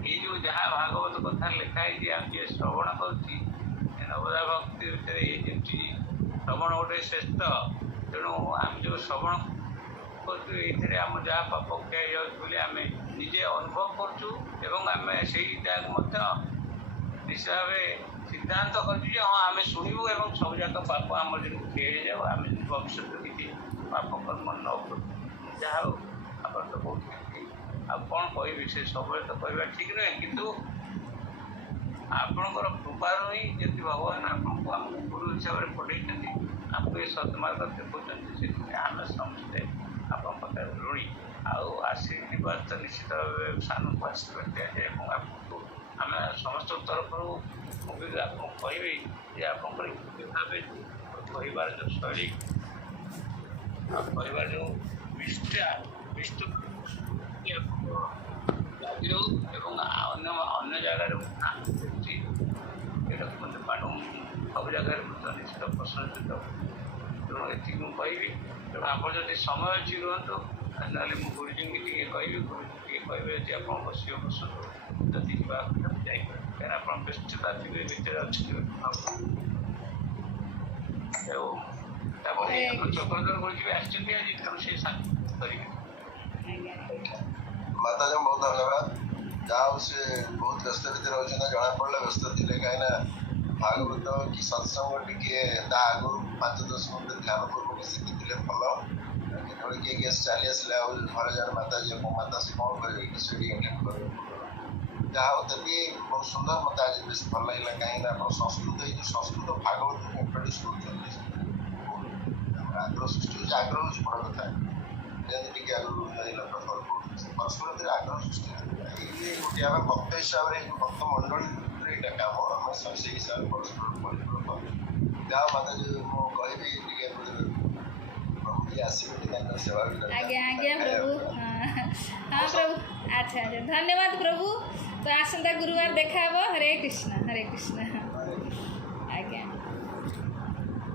ଏଇ ଯେଉଁ ଯାହା ଭାଗବତ କଥା ଲେଖା ହେଇଛି, ଆମେ ଯିଏ ଶ୍ରବଣ କରୁଛି ନବଦା ଭକ୍ତି ଭିତରେ ଏଇ ଯେମିତି ଶ୍ରବଣ ଗୋଟେ ଶ୍ରେଷ୍ଠ। ତେଣୁ ଆମେ ଯେଉଁ ଶ୍ରବଣ କରୁଛୁ ଏଇଥିରେ ଆମ ଯାହା ପାପ କ୍ଷୟ ହେଇଯାଉଛି ବୋଲି ଆମେ ନିଜେ ଅନୁଭବ କରୁଛୁ ଏବଂ ଆମେ ସେଇଟାକୁ ମଧ୍ୟ ନିଶ୍ଚୟ ଭାବେ ସିଦ୍ଧାନ୍ତ କରୁଛୁ ଯେ ହଁ ଆମେ ଶୁଣିବୁ ଏବଂ ସବୁଯାକ ପାପ ଆମର ଯେମିତି କ୍ଷୟ ହେଇଯାଉ, ଆମେ ଯେମିତି ଭବିଷ୍ୟତରେ କିଛି ପାପ କର୍ମ ନ କରୁ। ଯାହା ହଉ, ଆପଣ ତ କହୁଛନ୍ତି ଆଉ କ'ଣ କହିବି, ସେ ସବୁବେଳେ ତ କହିବା ଠିକ୍ ନୁହେଁ, କିନ୍ତୁ ଆପଣଙ୍କର କୃପାରୁ ହିଁ ଯେମିତି ଭଗବାନ ଆପଣଙ୍କୁ ଆମକୁ ଗୁରୁ ହିସାବରେ ପଠେଇଛନ୍ତି, ଆମକୁ ଏ ସତ୍ମାର୍ଗ ଦେଖାଉଛନ୍ତି, ସେଥିପାଇଁ ଆମେ ସମସ୍ତେ ଆପଣଙ୍କ ପାଖରେ ଋଣୀ। ଆଉ ଆଶୀର୍ବାଦ ତ ନିଶ୍ଚିତ ଭାବେ ସାନକୁ ଆଶୀର୍ବାଦ ଦିଆଯାଏ ଏବଂ ଆପଣଙ୍କୁ ଆମେ ସମସ୍ତଙ୍କ ତରଫରୁ ମୁଁ ବି ଆପଣଙ୍କୁ କହିବି ଯେ ଆପଣଙ୍କର ଏମିତି ଭାବେ କହିବାର ଯେଉଁ ଶୈଳୀ, କହିବାର ଯେଉଁ ନିଷ୍ଠା ଲାଗି ରହୁ ଏବଂ ଅନ୍ୟ ଜାଗାରେ ଏଇଟାକୁ ମଧ୍ୟ ସବୁ ଜାଗାରେ ମଧ୍ୟ ନିଶ୍ଚିତ ପ୍ରଶଂସିତ। ତେଣୁ ତେଣୁ ଏତିକି ମୁଁ କହିବି। ତେଣୁ ଆପଣ ଯଦି ସମୟ ଅଛି ରୁହନ୍ତୁ, ନହେଲେ ମୁଁ ଗୁରୁଜୀଙ୍କୁ ଟିକେ କହିବି, ଗୁରୁଜୀ ଟିକେ କହିବେ ଯଦି ଆପଣ ବସିବ ବସନ୍ତୁ, ଯଦି ଯିବା କଥା ଯାଇପାରିବେ, କାହିଁକିନା ଆପଣ ବ୍ୟସ୍ତତା ଥିବେ ଭିତରେ ଅଛନ୍ତି। ଆଉ ତାପରେ ଆମ ଚକ୍ରଧର ଗୁରୁଜୀ ବି ଆସିଛନ୍ତି ଆଜି, ତେଣୁ ସେ ସାଙ୍ଗ କରିବେ। ମାତାଜୀ ବହୁତ ଧନ୍ୟବାଦ। ଯାହା ହଉ ସେ ବହୁତ ବ୍ୟସ୍ତ ଭିତରେ ରହୁଛନ୍ତି, ଜଣାପଡ଼ିଲା ବ୍ୟସ୍ତ ଥିଲେ, କାହିଁକିନା ଭାଗବତ କି ସତ୍ସଙ୍ଗ ଟିକେ ତା ଆଗରୁ 5-10 ମିନିଟ ଧ୍ୟାନ ପୂର୍ବକ ଶିଖିଥିଲେ ଭଲ। କେତେବେଳେ କିଏ ଗେଷ୍ଟ ଚାଲି ଆସିଲେ ଆଉ ଘରେ ଜଣେ ମାତାଜୀ ମୋ ମାତା ସେ କ'ଣ କରିବେ କି ସେଠି ଆଟେଣ୍ଡ କରିବେ। ଯାହା ହଉ ତେବେ ବହୁତ ସୁନ୍ଦର, ମୋତେ ଆଜି ବେଶୀ ଭଲ ଲାଗିଲା, କାହିଁକିନା ଆପଣ ସଂସ୍କୃତ ଏଇ ଯେଉଁ ସଂସ୍କୃତ ଭାଗବତକୁ ଇଣ୍ଟ୍ରୋଡ୍ୟୁସ୍ କରୁଛନ୍ତି, ଆଗ୍ରହ ସୃଷ୍ଟି ହେଉଛି। ଆଗ୍ରହ ହେଉଛି ବଡ଼ କଥା, ଯେମିତି ଟିକେ ଆଗରୁ ପ୍ରଥମ ପରସ୍ପର ଭିତରେ ଆଗ୍ରହ ସୃଷ୍ଟି ଏଇ ଗୋଟିଏ ଆମେ ଭକ୍ତ ହିସାବରେ ଭକ୍ତ ମଣ୍ଡଳୀରେ ଏଇଟା କାମ, ଆମେ ସେଇ ହିସାବରେ ପରସ୍ପର ପରିପୂରକ। ଯାହା ମାତାଜୀ ମୁଁ କହିବି ଟିକେ ପ୍ରଭୁ ଟିକେ ଆସିବେ ଟିକେ ତାଙ୍କର ସେବା ବି ଆଜ୍ଞା ଆଜ୍ଞା ପ୍ରଭୁ। ହଁ ପ୍ରଭୁ। ଆଚ୍ଛା ଆଚ୍ଛା ଧନ୍ୟବାଦ ପ୍ରଭୁ। ତ ଆସନ୍ତା ଗୁରୁବାର ଦେଖା ହେବ। ହରେ କୃଷ୍ଣ ହରେ କୃଷ୍ଣ।